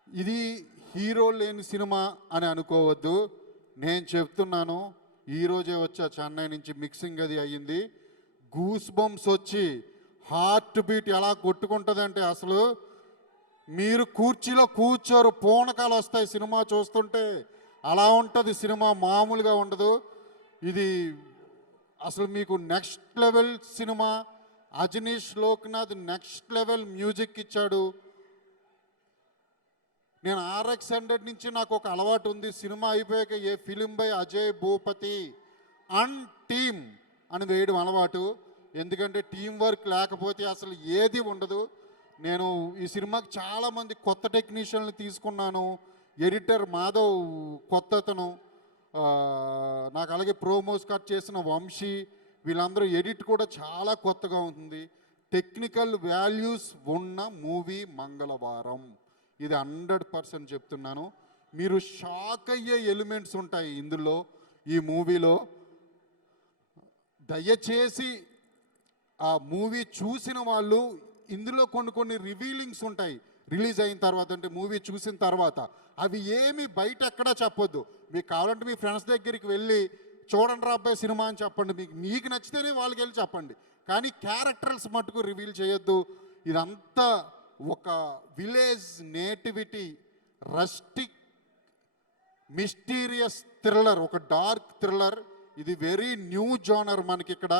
ఇది హీరో లేని సినిమా అని అనుకోవద్దు. నేను చెప్తున్నాను, ఈరోజే వచ్చా చెన్నై నుంచి, మిక్సింగ్ అది అయ్యింది. గూస్ బంప్స్ వచ్చి హార్ట్ బీట్ ఎలా కొట్టుకుంటుందంటే అసలు మీరు కుర్చీలో కూర్చోరు, పూనకాలు వస్తాయి సినిమా చూస్తుంటే. అలా ఉంటుంది సినిమా, మామూలుగా ఉండదు. ఇది అసలు మీకు next level cinema. Ajaneesh Loknath next level music ఇచ్చాడు. నేను RX100 నుంచి నాకు ఒక అలవాటు ఉంది, సినిమా అయిపోయాక a film by Ajay Bhupathi and team అని వేయడం అలవాటు. ఎందుకంటే టీం వర్క్ లేకపోతే అసలు ఏది ఉండదు. నేను ఈ సినిమాకి చాలామంది కొత్త టెక్నీషియన్లు తీసుకున్నాను. ఎడిటర్ మాధవ్ కొత్త అతను, నాకు అలాగే ప్రోమోస్ కట్ చేసిన వంశీ, వీళ్ళందరూ ఎడిట్ కూడా చాలా కొత్తగా ఉంటుంది. టెక్నికల్ వాల్యూస్ ఉన్న మూవీ మంగళవారం, ఇది 100% చెప్తున్నాను. మీరు షాక్ అయ్యే ఎలిమెంట్స్ ఉంటాయి ఇందులో, ఈ మూవీలో. దయచేసి ఆ మూవీ చూసిన వాళ్ళు, ఇందులో కొన్ని రివీలింగ్స్ ఉంటాయి రిలీజ్ అయిన తర్వాత, అంటే మూవీ చూసిన తర్వాత. అవి ఏమి బయట ఎక్కడా చెప్పొద్దు. మీకు కావాలంటే మీ ఫ్రెండ్స్ దగ్గరికి వెళ్ళి చూడండి రా అబ్బాయి సినిమా అని చెప్పండి, మీకు నచ్చితేనే వాళ్ళకి వెళ్ళి చెప్పండి. కానీ క్యారెక్టర్స్ మటుకు రివీల్ చేయొద్దు. ఇదంతా ఒక village nativity, rustic mysterious thriller, ఒక డార్క్ థ్రిల్లర్. ఇది వెరీ న్యూ జోనర్ మనకి ఇక్కడ.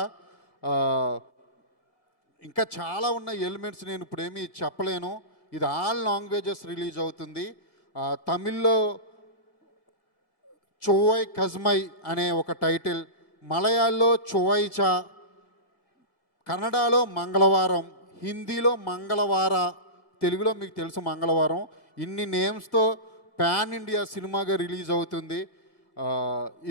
ఇంకా చాలా ఉన్న ఎలిమెంట్స్ నేను ఇప్పుడు ఏమీ చెప్పలేను. ఇది ఆల్ లాంగ్వేజెస్ రిలీజ్ అవుతుంది. తమిళ్లో చోవై కజ్మై అనే ఒక టైటిల్, మలయాళంలో చోవైచా, కన్నడలో మంగళవారం, హిందీలో మంగళవార, తెలుగులో మీకు తెలుసు మంగళవారం. ఇన్ని నేమ్స్తో పాన్ ఇండియా సినిమాగా రిలీజ్ అవుతుంది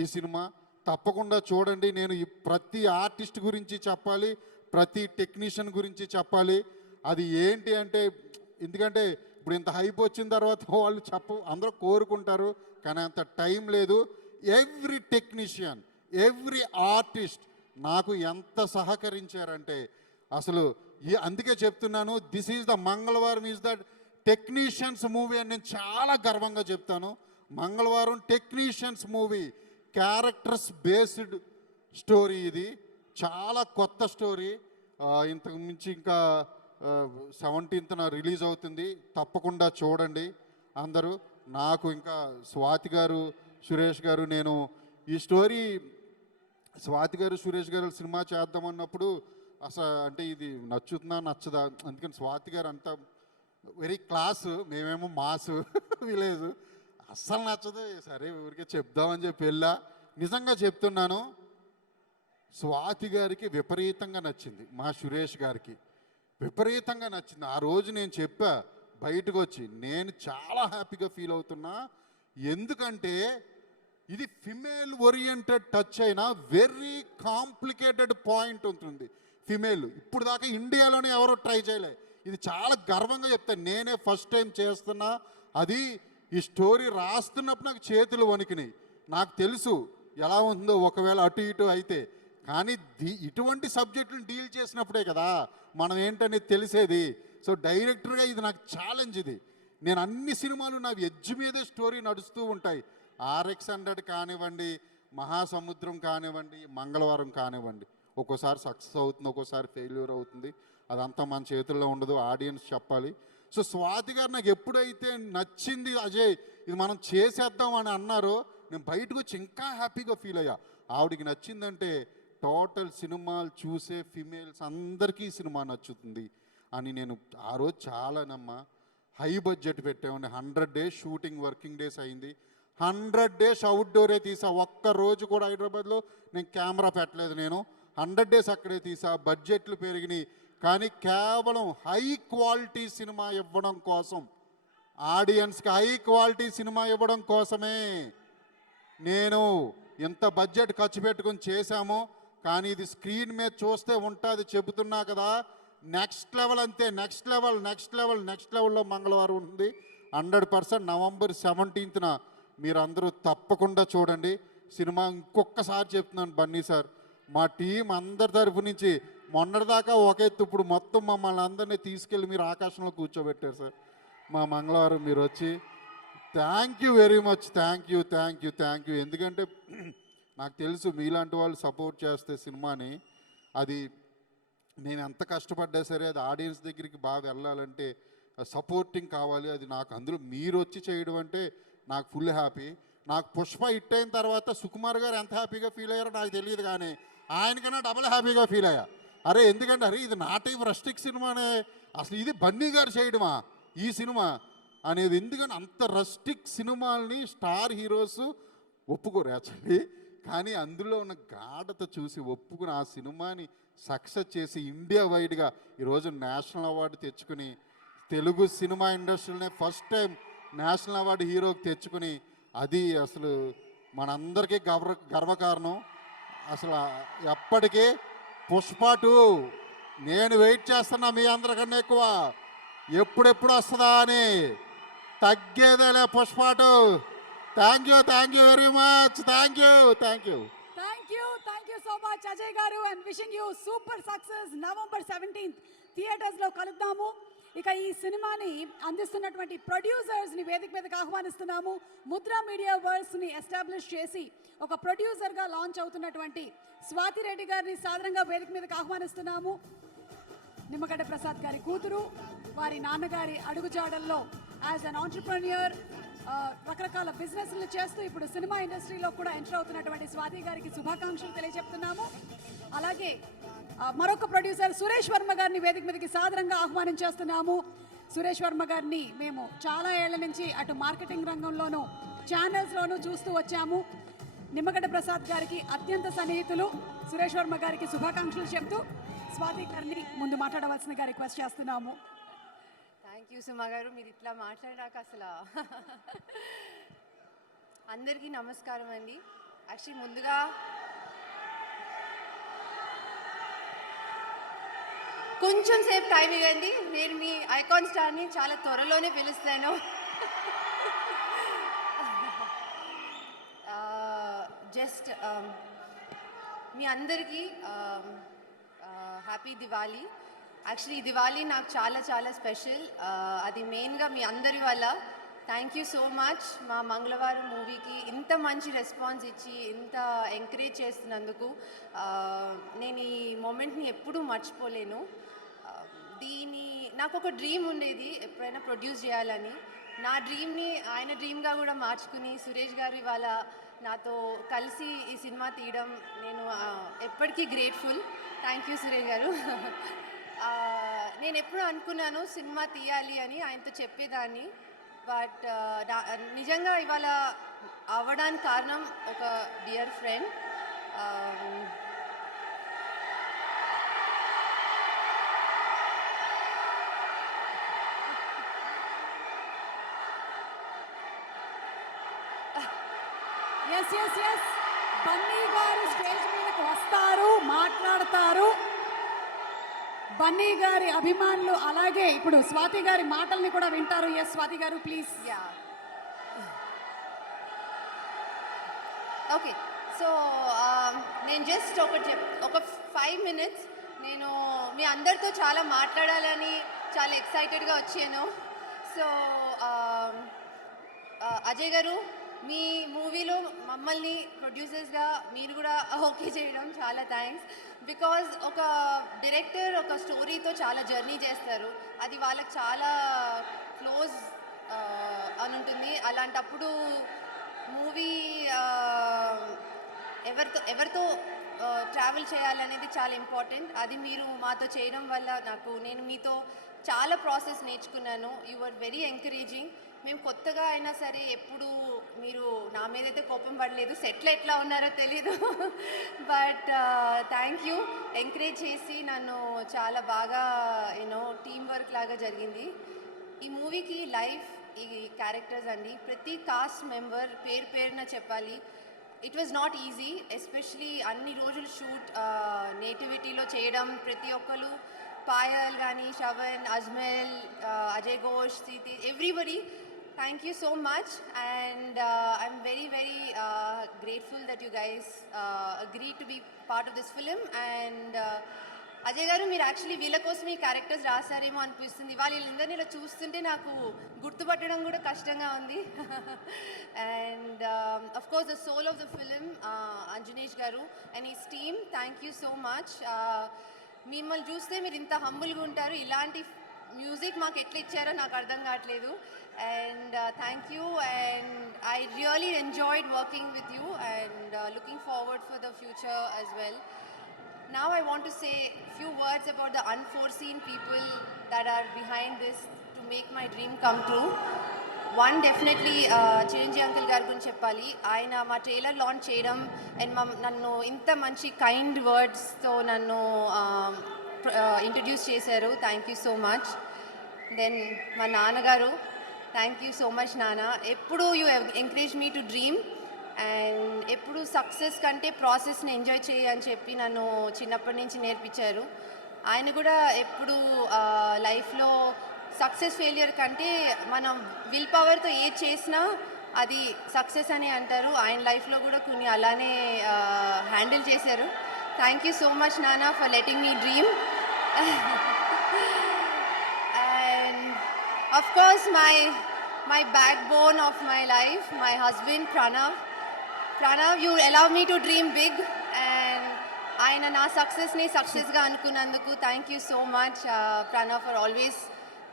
ఈ సినిమా. తప్పకుండా చూడండి. నేను ప్రతి ఆర్టిస్ట్ గురించి చెప్పాలి, ప్రతి టెక్నీషియన్ గురించి చెప్పాలి. అది ఏంటి అంటే, ఎందుకంటే ఇప్పుడు ఇంత హైప్ వచ్చిన తర్వాత వాళ్ళు అందరూ కోరుకుంటారు, కానీ అంత టైం లేదు. ఎవ్రీ టెక్నీషియన్, ఎవ్రీ ఆర్టిస్ట్ నాకు ఎంత సహకరించారంటే అసలు అందుకే చెప్తున్నాను, దిస్ ఈజ్ ద మంగళవారం ఈజ్ ద టెక్నీషియన్స్ మూవీ అని నేను చాలా గర్వంగా చెప్తాను. మంగళవారం technicians movie, characters based story. ఇది చాలా కొత్త స్టోరీ. ఇంతకు మించి ఇంకా 17th రిలీజ్ అవుతుంది. తప్పకుండా చూడండి అందరూ. నాకు ఇంకా స్వాతి గారు, సురేష్ గారు, నేను ఈ స్టోరీ స్వాతి గారు సురేష్ గారు సినిమా చేద్దామన్నప్పుడు అసలు అంటే ఇది నచ్చుతుందా నచ్చదా, అందుకని స్వాతి గారు అంతా వెరీ క్లాస్, మేమేమో మాస్ విలేజ్, అస్సలు నచ్చదు. సరే ఊరికే చెప్దామని చెప్పి వెళ్ళా. నిజంగా చెప్తున్నాను, స్వాతి గారికి విపరీతంగా నచ్చింది, మా సురేష్ గారికి విపరీతంగా నచ్చింది. ఆ రోజు నేను చెప్పా బయటకు వచ్చి, నేను చాలా హ్యాపీగా ఫీల్ అవుతున్నా. ఎందుకంటే ఇది ఫిమేల్ ఓరియంటెడ్ టచ్ అయినా వెరీ కాంప్లికేటెడ్ పాయింట్ ఉంటుంది. ఫిమేల్ ఇప్పుడు దాకా ఇండియాలోనే ఎవరో ట్రై చేయలే. ఇది చాలా గర్వంగా చెప్తాను, నేనే ఫస్ట్ టైం చేస్తున్నా. అది ఈ స్టోరీ రాస్తున్నప్పుడు నాకు చేతులు వణికినాయి. నాకు తెలుసు ఎలా ఉందో ఒకవేళ అటు ఇటు అయితే, కానీ ఇటువంటి సబ్జెక్టులను డీల్ చేసినప్పుడే కదా మనం ఏంటనేది తెలిసేది. సో డైరెక్టర్గా ఇది నాకు ఛాలెంజ్. ఇది నేను అన్ని సినిమాలు నా ఎడ్జ్ మీదే స్టోరీ నడుస్తూ ఉంటాయి. RX-100 కానివ్వండి, మహాసముద్రం కానివ్వండి, మంగళవారం కానివ్వండి, ఒక్కోసారి సక్సెస్ అవుతుంది, ఒక్కోసారి ఫెయిల్యూర్ అవుతుంది. అదంతా మన చేతుల్లో ఉండదు, ఆడియన్స్ చెప్పాలి. సో స్వాతి గారు నాకు ఎప్పుడైతే నచ్చింది అజయ్ ఇది మనం చేసేద్దాం అని అన్నారో, నేను బయటకు వచ్చి ఇంకా హ్యాపీగా ఫీల్ అయ్యా. ఆవిడికి నచ్చిందంటే టోటల్ సినిమాలు చూసే ఫిమేల్స్ అందరికీ ఈ సినిమా నచ్చుతుంది అని నేను ఆ రోజు చాలా హై బడ్జెట్ పెట్టామని. 100 days షూటింగ్, వర్కింగ్ డేస్ అయింది. 100 days అవుట్డోరే తీసా. ఒక్క రోజు కూడా హైదరాబాద్లో నేను కెమెరా పెట్టలేదు. నేను 100 days అక్కడే తీసా. బడ్జెట్లు పెరిగినాయి, కానీ కేవలం హై క్వాలిటీ సినిమా ఇవ్వడం కోసం, ఆడియన్స్కి హై క్వాలిటీ సినిమా ఇవ్వడం కోసమే నేను ఎంత బడ్జెట్ ఖర్చు పెట్టుకుని చేశామో. కానీ ఇది స్క్రీన్ మీద చూస్తే ఉంటుంది, చెబుతున్నా కదా, నెక్స్ట్ లెవెల్. అంతే, next level, next level, next లెవెల్లో మంగళవారం ఉంది. 100% November 17th మీరందరూ తప్పకుండా చూడండి సినిమా. ఇంకొకసారి చెప్తున్నాను బన్నీ సార్, మా టీం అందరి తరఫు నుంచి మొన్నటిదాకా ఒక ఎత్తు, ఇప్పుడు మొత్తం మమ్మల్ని అందరినీ తీసుకెళ్ళి మీరు ఆకాశంలో కూర్చోబెట్టారు సార్. మా మంగళవారం మీరు వచ్చి thank you very much. Thank you, thank you, thank you. ఎందుకంటే నాకు తెలుసు మీలాంటి వాళ్ళు సపోర్ట్ చేస్తే సినిమాని, అది నేను ఎంత కష్టపడ్డా సరే అది ఆడియన్స్ దగ్గరికి బాగా వెళ్ళాలంటే సపోర్టింగ్ కావాలి. అది నాకు అందులో మీరు వచ్చి చేయడం అంటే నాకు ఫుల్ హ్యాపీ. నాకు పుష్ప హిట్ అయిన తర్వాత సుకుమార్ గారు ఎంత హ్యాపీగా ఫీల్ అయ్యారో నాకు తెలియదు, కానీ ఆయనకన్నా డబల్ హ్యాపీగా ఫీల్ అయ్యా. అరే ఎందుకంటే అరే ఇది నా టైప్ రస్టిక్ సినిమానే, అసలు ఇది బన్నీ గారు చేయడమా ఈ సినిమా అనేది. ఎందుకంటే అంత రస్టిక్ సినిమాల్ని స్టార్ హీరోస్ ఒప్పుకోరు యాక్చువల్లీ, కానీ అందులో ఉన్న గాఢత చూసి ఒప్పుకుని ఆ సినిమాని సక్సెస్ చేసి ఇండియా వైడ్గా ఈరోజు నేషనల్ అవార్డు తెచ్చుకుని, తెలుగు సినిమా ఇండస్ట్రీలోనే ఫస్ట్ టైం నేషనల్ అవార్డు హీరోకి తెచ్చుకుని, అది అసలు మనందరికీ గర్వకారణం. అసలు ఎప్పటికీ పుష్ప 2 నేను వెయిట్ చేస్తున్నా మీ అందరికన్నా ఎక్కువ, ఎప్పుడెప్పుడు వస్తుందా అని. తగ్గేదేలే Pushpa 2. Thank you, thank you very much. Thank you, thank you. Thank you so much Ajay garu, and wishing you super success. November 17th థియేటర్స్లో కలుద్దాము. ఇక ఈ సినిమాని అందిస్తున్నటువంటి ప్రొడ్యూసర్స్ని వేదిక మీదకి ఆహ్వానిస్తున్నాము. ముద్రా మీడియా వర్ల్డ్స్ని ఎస్టాబ్లిష్ చేసి ఒక ప్రొడ్యూసర్గా లాంచ్ అవుతున్నటువంటి స్వాతి రెడ్డి గారిని సాధారణంగా వేదిక మీదకి ఆహ్వానిస్తున్నాము. నిమ్మగడ్డ ప్రసాద్ గారి కూతురు, వారి నాన్నగారి అడుగుజాడల్లో యాజ్ అన్ ఆంటర్ప్రెన్యూర్ రకరకాల బిజినెస్లు చేస్తూ ఇప్పుడు సినిమా ఇండస్ట్రీలో కూడా ఎంటర్ అవుతున్నటువంటి స్వాతి గారికి శుభాకాంక్షలు తెలియజెప్తున్నాము. అలాగే మరొక ప్రొడ్యూసర్ సురేష్ వర్మ గారిని వేదిక మీదకి సాదరంగా ఆహ్వానించేస్తున్నాము. సురేష్ వర్మ గారిని మేము చాలా ఏళ్ల నుంచి అటు మార్కెటింగ్ రంగంలోనూ ఛానల్స్లోనూ చూస్తూ వచ్చాము. నిమ్మగడ్డ ప్రసాద్ గారికి అత్యంత సన్నిహితులు. సురేష్ వర్మ గారికి శుభాకాంక్షలు చెప్తూ స్వాతి గారిని ముందు మాట్లాడవలసిందిగా రిక్వెస్ట్ చేస్తున్నాము. థ్యాంక్ యూ సుమా గారు, మీరు ఇట్లా మాట్లాడాక అసలు అందరికీ నమస్కారం అండి. యాక్చువల్లీ ముందుగా కొంచెం సేపు టైం ఇవ్వండి, నేను మీ ఐకాన్ స్టార్ని చాలా త్వరలోనే పిలుస్తాను. జస్ట్ మీ అందరికీ హ్యాపీ దివాళీ. యాక్చువల్లీ ఈ దివాళీ నాకు చాలా చాలా స్పెషల్. అది మెయిన్గా మీ అందరి వల్ల. థ్యాంక్ యూ సో మచ్ మా మంగళవారం మూవీకి ఇంత మంచి రెస్పాన్స్ ఇచ్చి ఇంత ఎంకరేజ్ చేస్తున్నందుకు. నేను ఈ మూమెంట్ని ఎప్పుడూ మర్చిపోలేను. నాకు ఒక డ్రీమ్ ఉండేది ఎప్పుడైనా ప్రొడ్యూస్ చేయాలని. నా డ్రీమ్ని ఆయన డ్రీమ్గా కూడా మార్చుకుని సురేష్ గారు ఇవాళ నాతో కలిసి ఈ సినిమా తీయడం నేను ఎప్పటికీ గ్రేట్ఫుల్. థ్యాంక్ యూ సురేష్ గారు. నేను ఎప్పుడు అనుకున్నాను సినిమా తీయాలి అని, ఆయనతో చెప్పేదాన్ని. బట్ నిజంగా ఇవాళ అవ్వడానికి కారణం ఒక డియర్ ఫ్రెండ్. ఎస్ బన్నీ గారు స్టేజ్ మీదకి వస్తారు, మాట్లాడతారు. బన్నీ గారి అభిమానులు అలాగే ఇప్పుడు స్వాతి గారి మాటల్ని కూడా వింటారు. ఎస్ స్వాతి గారు ప్లీజ్. ఓకే సో నేను జస్ట్ ఒక 5 minutes నేను మీ అందరితో చాలా మాట్లాడాలని చాలా ఎక్సైటెడ్గా వచ్చాను. సో అజయ్ గారు, మీ మూవీలో మమ్మల్ని ప్రొడ్యూసర్స్గా మీరు కూడా ఓకే చేయడం చాలా థ్యాంక్స్. బికాజ్ ఒక డైరెక్టర్ ఒక స్టోరీతో చాలా జర్నీ చేస్తారు, అది వాళ్ళకి చాలా క్లోజ్ అని ఉంటుంది. అలాంటప్పుడు మూవీ ఎవరితో ట్రావెల్ చేయాలనేది చాలా ఇంపార్టెంట్. అది మీరు మాతో చేయడం వల్ల నేను మీతో చాలా ప్రాసెస్ నేర్చుకున్నాను. You are very encouraging. మేము కొత్తగా అయినా సరే ఎప్పుడు మీరు నా మీదైతే కోపం పడలేదు, సెట్లో ఎట్లా ఉన్నారో తెలీదు. బట్ థ్యాంక్ యూ, ఎంకరేజ్ చేసి నన్ను చాలా బాగా టీం వర్క్ లాగా జరిగింది. ఈ మూవీకి లైఫ్, ఈ క్యారెక్టర్స్ అండి, ప్రతి కాస్ట్ మెంబర్ పేరున చెప్పాలి. It was not easy, especially అన్ని రోజులు షూట్ నేటివిటీలో చేయడం. ప్రతి ఒక్కరు, పాయల్ కానీ, శవన్, అజ్మల్, అజయ్ ఘోష్, సీతి, everybody, thank you so much, and I'm very grateful that you guys agreed to be part of this film. And Ajay గారు, మీరు యాక్చువల్లీ వీళ్ళ కోసం ఈ క్యారెక్టర్స్ రాశారేమో అనిపిస్తుంది. వీళ్ళందరినీ ఇలా చూస్తుంటే నాకు గుర్తుపట్టడం కూడా కష్టంగా ఉంది. And of course the soul of the film Anjanesh garu and his team, thank you so much. మిమ్మల్ని చూస్తే మీరు ఇంత హంబుల్గా ఉంటారు. ఇలాంటి మ్యూజిక్ మాకు ఎట్లా ఇచ్చారో నాకు అర్థం కావట్లేదు. And thank you, and I really enjoyed working with you, and looking forward for the future as well. Now I want to say a few words about the unforeseen people that are behind this to make my dream come true. One, definitely Chiranjeevi uncle garu guరించి చెప్పాలి. ఆయన మా trailer launch చేయడం and నన్ను ఇంత మంచి kind వర్డ్స్తో నన్ను introduce చేశారు. Thank you so much. Then మా నాన్నగారు, థ్యాంక్ యూ సో మచ్ నాన్న. ఎప్పుడు you encourage me to dream, and ఎప్పుడు సక్సెస్ కంటే ప్రాసెస్ని ఎంజాయ్ చేయని చెప్పి నన్ను చిన్నప్పటి నుంచి నేర్పించారు. ఆయన కూడా ఎప్పుడు లైఫ్లో సక్సెస్ ఫెయిలియర్ కంటే మనం విల్ పవర్తో ఏది చేసినా అది సక్సెస్ అని అంటారు. ఆయన లైఫ్లో కూడా కొన్ని అలానే హ్యాండిల్ చేశారు. థ్యాంక్ యూ సో మచ్ నాన్న for letting me dream. Of course, my backbone of my life, my husband Pranav. Pranav, you allow me to dream big, and ఆయన నా సక్సెస్ని సక్సెస్గా అనుకున్నందుకు thank you so much Pranav for always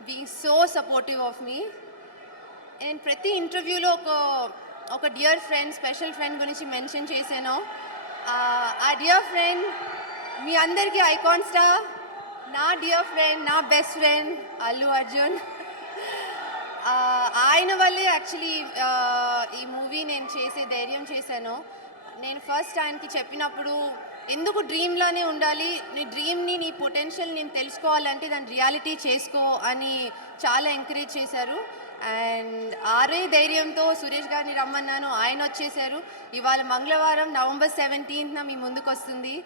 being so supportive of me. నేను ప్రతి ఇంటర్వ్యూలో ఒక dear friend, special friend గురించి మెన్షన్ చేశాను. ఆ డియర్ ఫ్రెండ్ మీ అందరికీ ఐకాన్ స్టార్, నా డియర్ ఫ్రెండ్, నా బెస్ట్ ఫ్రెండ్ అల్లు అర్జున్. ఆయన వల్లే యాక్చువల్లీ ఈ మూవీ నేను చేసే ధైర్యం చేశాను. నేను ఫస్ట్ ఆయనకి చెప్పినప్పుడు, ఎందుకు డ్రీమ్లోనే ఉండాలి, నీ డ్రీమ్ని, నీ పొటెన్షియల్ నేను తెలుసుకోవాలంటే దాన్ని రియాలిటీ చేసుకో అని చాలా ఎంకరేజ్ చేశారు. అండ్ ఆరే ధైర్యంతో సురేష్ గారిని రమ్మన్నాను, ఆయన వచ్చేసారు. ఇవాళ మంగళవారం November 17th మీ ముందుకు వస్తుంది.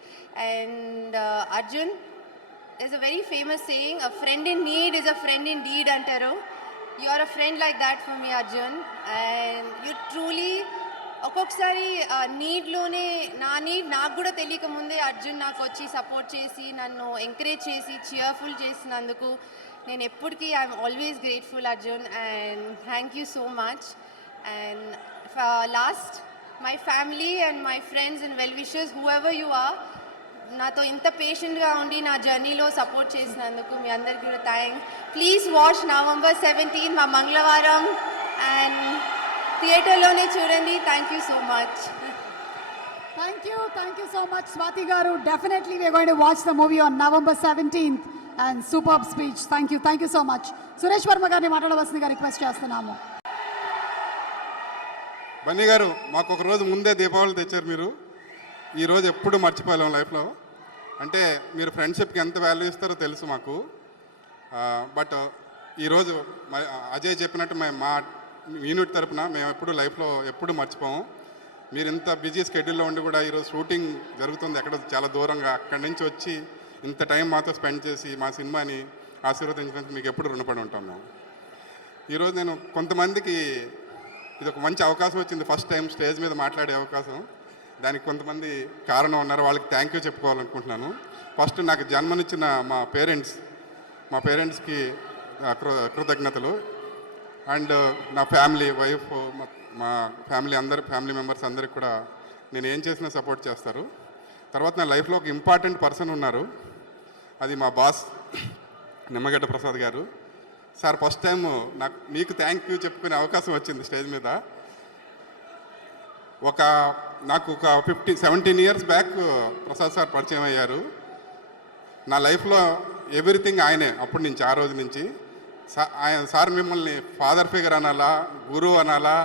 And Arjun, there's a very famous saying, a friend in need is a friend in deed అంటారు. You are a friend like that for me, Arjun, and you truly, ఒక్కొక్కసారి నీడ్లోనే నా నీడ్ నాకు కూడా తెలియక ముందే అర్జున్ నాకు వచ్చి సపోర్ట్ చేసి నన్ను ఎంకరేజ్ చేసి చియర్ఫుల్ చేసినందుకు నేను ఎప్పటికీ I'm always grateful Arjun, and thank you so much. And last, my family and my friends and well wishers, whoever you are, నాతో ఇంత పేషెంట్గా ఉండి నా జర్నీలో సపోర్ట్ చేసినందుకు మీ అందరికీ కూడా thanks. Please watch November 17th మా మంగళవారం, అండ్ థియేటర్లోనే చూడండి. Thank you so much. Thank you so much, Swati garu. Definitely we are going to watch the movie on November 17th, and superb speech. Thank you so much. Suresh Varma గారిని మాట్లాడవలసిందిగా request చేస్తున్నాము. బన్నీ గారు, మాకు ఒక రోజు ముందే దీపావళి తెచ్చారు మీరు. ఈరోజు ఎప్పుడు మర్చిపోలేము లైఫ్లో. అంటే మీరు ఫ్రెండ్షిప్కి ఎంత వాల్యూ ఇస్తారో తెలుసు మాకు. బట్ ఈరోజు అజయ్ చెప్పినట్టు మా యూనిట్ తరపున మేము ఎప్పుడు లైఫ్లో ఎప్పుడు మర్చిపోము. మీరు ఇంత బిజీ స్కెడ్యూల్లో ఉండి కూడా ఈరోజు షూటింగ్ జరుగుతుంది ఎక్కడ చాలా దూరంగా, అక్కడి నుంచి వచ్చి ఇంత టైం మాతో స్పెండ్ చేసి మా సినిమాని ఆశీర్వదించినందుకు మీకు ఎప్పుడు రుణపడి ఉంటాం మేము. ఈరోజు నేను కొంతమందికి ఇది ఒక మంచి అవకాశం వచ్చింది, ఫస్ట్ టైం స్టేజ్ మీద మాట్లాడే అవకాశం. దానికి కొంతమంది కారణం ఉన్నారు, వాళ్ళకి థ్యాంక్ యూ చెప్పుకోవాలనుకుంటున్నాను. ఫస్ట్ నాకు జన్మనిచ్చిన మా పేరెంట్స్కి కృతజ్ఞతలు. అండ్ నా ఫ్యామిలీ, వైఫ్, మా ఫ్యామిలీ మెంబర్స్ అందరికి కూడా నేను ఏం చేసినా సపోర్ట్ చేస్తారు. తర్వాత నా లైఫ్లో ఒక ఇంపార్టెంట్ పర్సన్ ఉన్నారు, అది మా బాస్ నిమ్మగడ్డ ప్రసాద్ గారు. సార్ ఫస్ట్ టైం మీకు థ్యాంక్ యూ చెప్పుకునే అవకాశం వచ్చింది స్టేజ్ మీద. నాకు ఒక 17 ఇయర్స్ బ్యాక్ ప్రసాద్ సార్ పరిచయం అయ్యారు. నా లైఫ్లో ఎవ్రీథింగ్ ఆయనే అప్పటి నుంచి, ఆ రోజు నుంచి. సార్ మిమ్మల్ని ఫాదర్ ఫిగర్ అనాలా, గురువు అనాలా,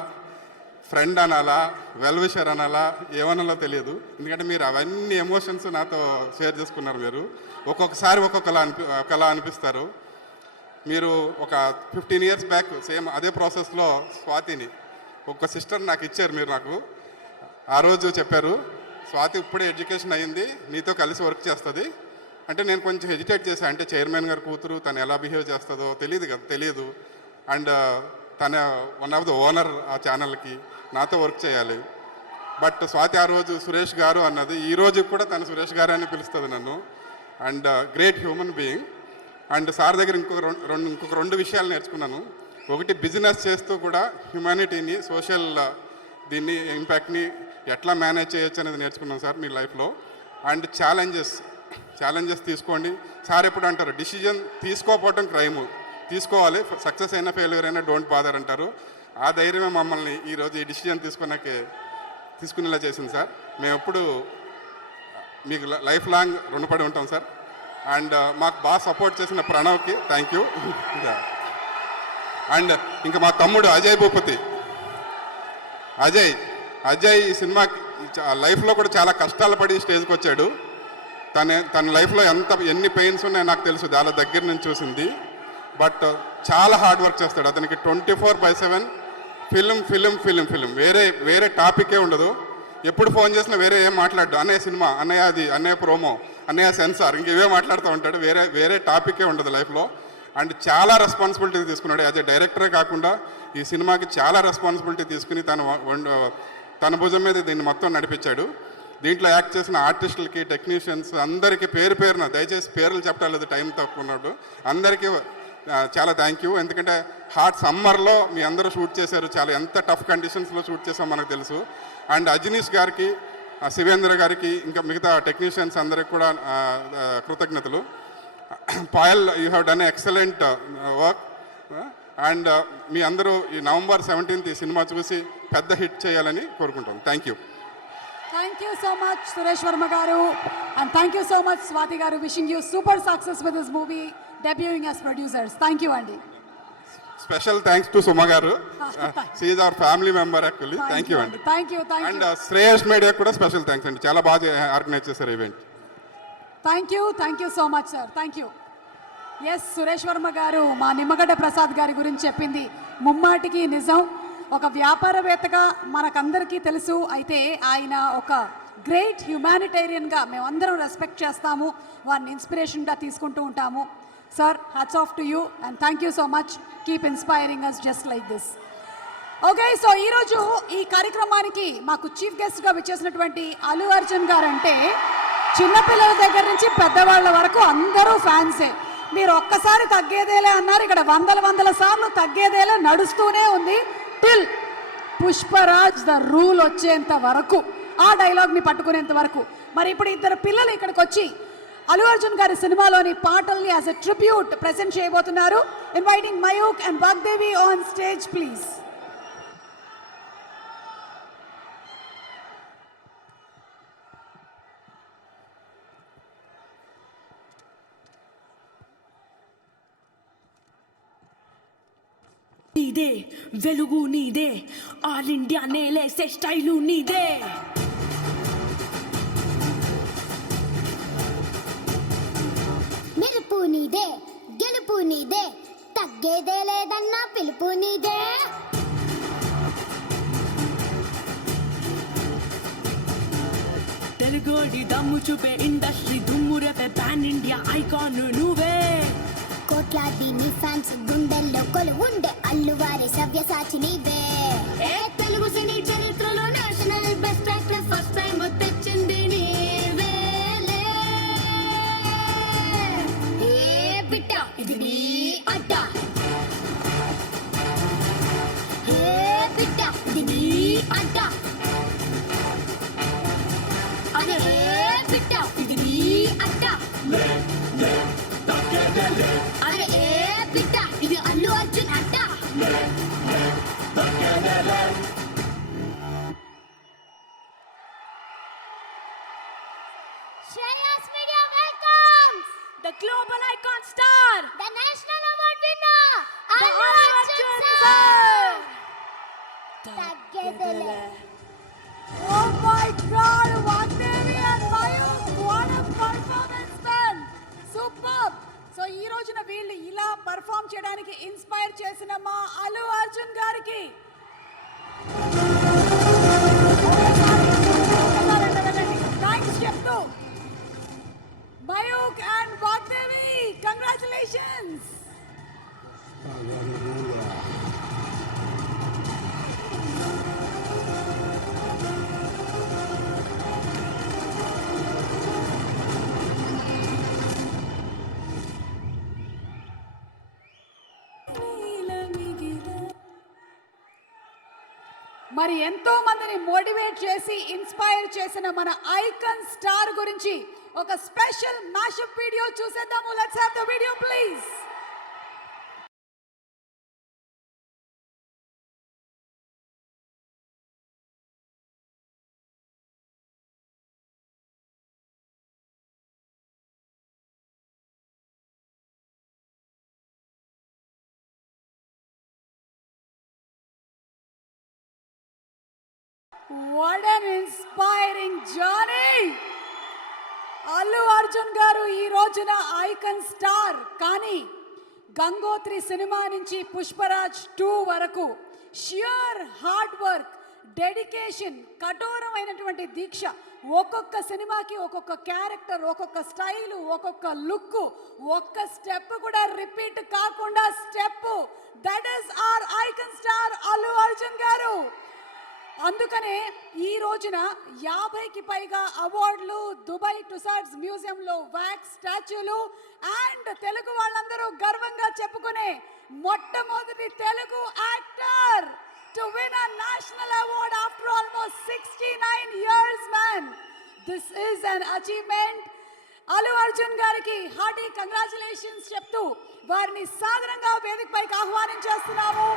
ఫ్రెండ్ అనాలా, వెల్ విషర్ అనాలా, ఏమనాలో తెలియదు. ఎందుకంటే మీరు అవన్నీ ఎమోషన్స్ నాతో షేర్ చేసుకున్నారు. మీరు ఒక్కొక్కసారి ఒకలా అనిపిస్తారు. మీరు ఒక 15 ఇయర్స్ బ్యాక్ సేమ్ అదే ప్రాసెస్లో స్వాతిని, ఒక సిస్టర్ నాకు ఇచ్చారు. మీరు నాకు ఆ రోజు చెప్పారు, స్వాతి ఇప్పుడే ఎడ్యుకేషన్ అయ్యింది, నీతో కలిసి వర్క్ చేస్తుంది అంటే నేను కొంచెం హెజిటేట్ చేశాను. అంటే చైర్మన్ గారి కూతురు, తను ఎలా బిహేవ్ చేస్తుందో తెలియదు. అండ్ తన వన్ ఆఫ్ ద ఓనర్ ఆ ఛానల్కి, నాతో వర్క్ చేయాలి. బట్ స్వాతి ఆ రోజు సురేష్ గారు అన్నది, ఈ రోజు కూడా తను సురేష్ గారు అని పిలుస్తుంది నన్ను. And great human being. And sir దగ్గర ఇంకొక రెండు విషయాలు నేర్చుకున్నాను. ఒకటి, బిజినెస్ చేస్తూ కూడా హ్యుమానిటీని, సోషల్ దీన్ని, ఇంపాక్ట్ని ఎట్లా మేనేజ్ చేయొచ్చు అనేది నేర్చుకున్నాను సార్ మీ లైఫ్లో. అండ్ ఛాలెంజెస్ తీసుకోండి. సార్ ఎప్పుడు అంటారు, డిసిజన్ తీసుకోకపోవటం క్రైము, తీసుకోవాలి, సక్సెస్ అయినా ఫెయిల్యూర్ అయినా డోంట్ బాదర్ అంటారు. ఆ ధైర్యమే మమ్మల్ని ఈరోజు ఈ డిసిజన్ తీసుకునేలా చేసింది సార్. మేము ఎప్పుడు మీకు లైఫ్ లాంగ్ రుణపడి ఉంటాం సార్. అండ్ మాకు బాగా సపోర్ట్ చేసిన ప్రణవ్కి థ్యాంక్ యూ. అండ్ ఇంకా మా తమ్ముడు అజయ్ భూపతి, అజయ్ ఈ సినిమాకి లైఫ్లో కూడా చాలా కష్టాలు పడి స్టేజ్కి వచ్చాడు. తన లైఫ్లో ఎన్ని పెయిన్స్ ఉన్నాయో నాకు తెలుసు, చాలా దగ్గర నుంచి చూసింది. బట్ చాలా హార్డ్ వర్క్ చేస్తాడు. అతనికి 24/7 ఫిలిం, వేరే టాపికే ఉండదు. ఎప్పుడు ఫోన్ చేసినా వేరే ఏం మాట్లాడు, అన్నయ్య సినిమా, అన్నయ్య అది, అన్నయ్య ప్రోమో, అన్నయ్య సెన్సార్, ఇంకేవే మాట్లాడుతూ ఉంటాడు. వేరే టాపికే ఉండదు లైఫ్లో. అండ్ చాలా రెస్పాన్సిబిలిటీ తీసుకున్నాడు. యాజ్ ఎ డైరెక్టరే కాకుండా ఈ సినిమాకి చాలా రెస్పాన్సిబిలిటీ తీసుకుని తన భుజం మీద దీన్ని మొత్తం నడిపించాడు. దీంట్లో యాక్ట్ చేసిన ఆర్టిస్టులకి, టెక్నీషియన్స్ అందరికీ పేరున, దయచేసి పేర్లు చెప్పడం లేదు, టైం తక్కువ ఉన్నప్పుడు, అందరికీ చాలా థ్యాంక్ యూ. ఎందుకంటే హాట్ సమ్మర్లో మీ అందరూ షూట్ చేశారు, చాలా ఎంత టఫ్ కండిషన్స్లో షూట్ చేసామో మనకు తెలుసు. అండ్ అజనీష్ గారికి, శివేంద్ర గారికి, ఇంకా మిగతా టెక్నీషియన్స్ అందరికి కూడా కృతజ్ఞతలు. Payal, you have done excellent work. And మీ అందరూ ఈ November 17th ఈ సినిమా చూసి పెద్ద హిట్ చేయాలని కోరుకుంటాం. Thank you. Thank you so much, Suresh Verma garu, and thank you so much, Swati garu. Wishing you super success with this movie, debuting as producers. Thank you, Andy. Special thanks to Suma garu. She is our family member actually. Thank you, Andy. Thank you. And Shreyas Media kuda special thanks Andy. Chala baga organize chesaru event. Thank you so much, sir. Thank you. Yes, Suresh Verma garu, మా నిమ్మగడ్డ ప్రసాద్ గారి గురించి చెప్పింది ముమ్మాటికి నిజం. ఒక వ్యాపారవేత్తగా మనకందరికీ తెలుసు, అయితే ఆయన ఒక గ్రేట్ హ్యుమానిటేరియన్గా మేమందరం రెస్పెక్ట్ చేస్తాము, వారిని ఇన్స్పిరేషన్గా తీసుకుంటూ ఉంటాము. Sir, hats off to you and thank you so much. Keep inspiring us just like this. Okay, so ఈరోజు ఈ కార్యక్రమానికి మాకు చీఫ్ గెస్ట్గా విచ్చేసినటువంటి అల్లు అర్జున్ గారు అంటే చిన్నపిల్లల దగ్గర నుంచి పెద్దవాళ్ళ వరకు అందరూ ఫ్యాన్సే. మీరు ఒక్కసారి తగ్గేదేలే అన్నారు, ఇక్కడ వందల సార్లు తగ్గేదేలే నడుస్తూనే ఉంది. టిల్ పుష్పరాజ్ ద రూల్ వచ్చేంత వరకు, ఆ డైలాగ్ని పట్టుకునేంత వరకు. మరి ఇప్పుడు ఇద్దరు పిల్లలు ఇక్కడికి వచ్చి అల్లు అర్జున్ గారి సినిమాలోని పాటల్ని యాజ్ ఎ ట్రిబ్యూట్ ప్రెజెంట్ చేయబోతున్నారు. Inviting Mayukh and Vagdevi on stage please. నీదే వెలుగు, నీదే ఆల్ ఇండియా నేలేసే స్టైలు నీదే. మెరుపు నీదే, గెలుపు నీదే, తగ్గేదే లేదన్నా పిలుపు నీదే. తెలుగోడి దమ్ము చూపే ఇండస్ట్రీ దుమ్ము రేపే పాన్ ఇండియా ఐకాన్ నువ్వే. కోట్లాది నీ ఫ్యాన్స్ గుండెల్లో కొలువుండే అల్లువారి సవ్యసాచి నీవే. తెలుగు సినీ చరిత్రలో national best actor first time అరే ఏ బిడ్డ ఇది అల్లు అర్జున్ అడ్డ Shreyas Media welcomes The global icon star, the national award winner, the Allu Allu Arjun Arjun sir. sir. తగ్గేదేలే. Oh my God, Vagdevi and Mayur, what a performance, man! Superb! So ఈ రోజున వీళ్ళు ఇలా perform చేయడానికి inspire చేసిన మా అల్లు అర్జున్ గారికి thanks చెప్తూ మయూక్ అండ్ వాగ్దేవి కంగ్రాచులేషన్స్. మరి ఎంతో మందిని మోటివేట్ చేసి ఇన్స్పైర్ చేసిన మన ఐకాన్ స్టార్ గురించి ఒక స్పెషల్ మ్యాషప్ వీడియో చూసేద్దాము. Let's have the video please. What an inspiring journey! Allu Arjun గారు ఈ రోజున ఐకాన్ స్టార్, కానీ గంగోత్రి సినిమా నుంచి పుష్పరాజ్ 2 వరకు షియర్ హార్డ్ వర్క్, డెడికేషన్, కఠోరమైనటువంటి దీక్ష, ఒక్కొక్క సినిమాకి ఒక్కొక్క క్యారెక్టర్, ఒక్కొక్క స్టైలు, ఒక్కొక్క లుక్, ఒక్క స్టెప్ కూడా రిపీట్ కాకుండా step, that is our icon star Allu Arjun గారు. అందుకనే ఈ రోజున 50కి పైగా అవార్డులు, దుబాయ్ టుసాడ్స్ మ్యూజియంలో వ్యాక్స్ స్టాచ్యూలు అండ్ తెలుగు వాళ్ళందరూ గర్వంగా చెప్పుకునే మొట్టమొదటి Telugu actor to win a national award after almost 69 years, man. This is an achievement. Allu Arjun గారికి హార్టీ కంగ్రాచులేషన్స్ చెప్తూ వారిని సాదరంగా వేదికపైకి ఆహ్వానించేస్తున్నాము.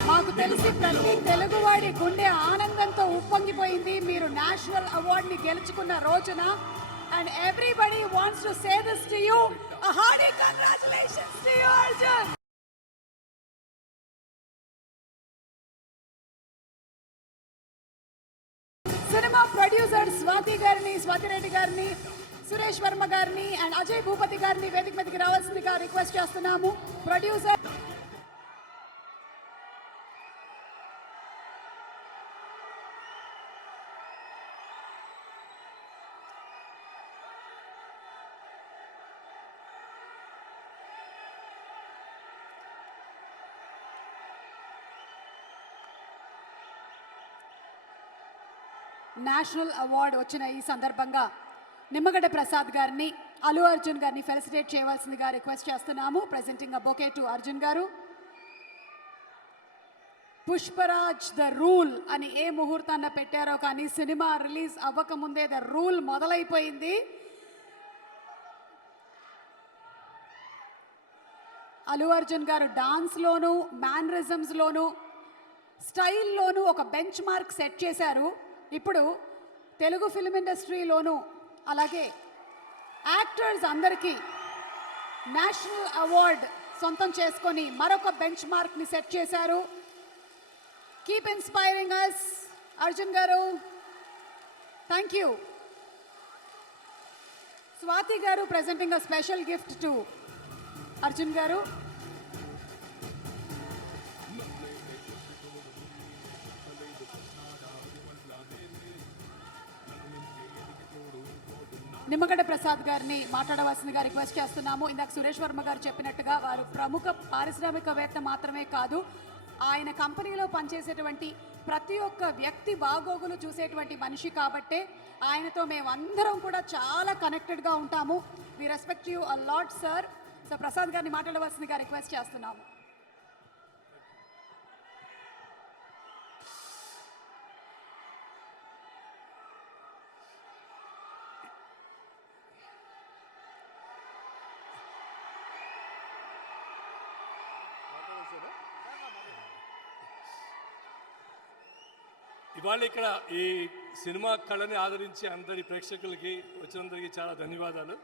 మాకు తెలిసి ప్రతి తెలుగువాడి గుండె ఆనందంతో ఉప్పొంగిపోయింది మీరు నేషనల్ అవార్డుని గెలుచుకున్న రోజున. And everybody wants to say this to you. A hearty congratulations to you, Arjun. Cinema producer Swathi Reddy గారిని, సురేష్ వర్మ గారిని అండ్ అజయ్ భూపతి గారిని వేదిక మీదకి రావాల్సిందిగా రిక్వెస్ట్ చేస్తున్నాము. ప్రొడ్యూసర్ నేషనల్ అవార్డు వచ్చిన ఈ సందర్భంగా నిమ్మగడ్డ ప్రసాద్ గారిని, అల్లు అర్జున్ గారిని ఫెలిసిటేట్ చేయవలసిందిగా రిక్వెస్ట్ చేస్తున్నాము. Presenting a bouquet to Arjun గారు. పుష్పరాజ్ ద రూల్ అని ఏ ముహూర్తాన్న పెట్టారో కానీ సినిమా రిలీజ్ అవ్వకముందే ద రూల్ మొదలైపోయింది. అల్లు అర్జున్ గారు డాన్స్లోను, మేనరిజమ్స్లోను, స్టైల్లోనూ ఒక బెంచ్ మార్క్ సెట్ చేశారు. ఇప్పుడు తెలుగు ఫిల్మ్ ఇండస్ట్రీలోనూ అలాగే యాక్టర్స్ అందరికీ నేషనల్ అవార్డ్ సొంతం చేసుకొని మరొక బెంచ్ మార్క్ని సెట్ చేశారు. Keep inspiring us Arjun garu. Thank you. Swathi garu presenting a special gift to Arjun garu. Nimmagadda Prasad గారిని మాట్లాడవలసిందిగా రిక్వెస్ట్ చేస్తున్నాము. ఇందాక సురేష్ వర్మ గారు చెప్పినట్టుగా వారు ప్రముఖ పారిశ్రామికవేత్త మాత్రమే కాదు, ఆయన కంపెనీలో పనిచేసేటువంటి ప్రతి ఒక్క వ్యక్తి బాగోగులు చూసేటువంటి మనిషి కాబట్టే ఆయనతో మేమందరం కూడా చాలా కనెక్టెడ్గా ఉంటాము. We respect you a lot sir. So Prasad గారిని మాట్లాడవలసిందిగా రిక్వెస్ట్ చేస్తున్నాము. ఇవాళ ఇక్కడ ఈ సినిమా కళని ఆదరించి అందరి ప్రేక్షకులకి వచ్చినందరికీ చాలా ధన్యవాదాలు.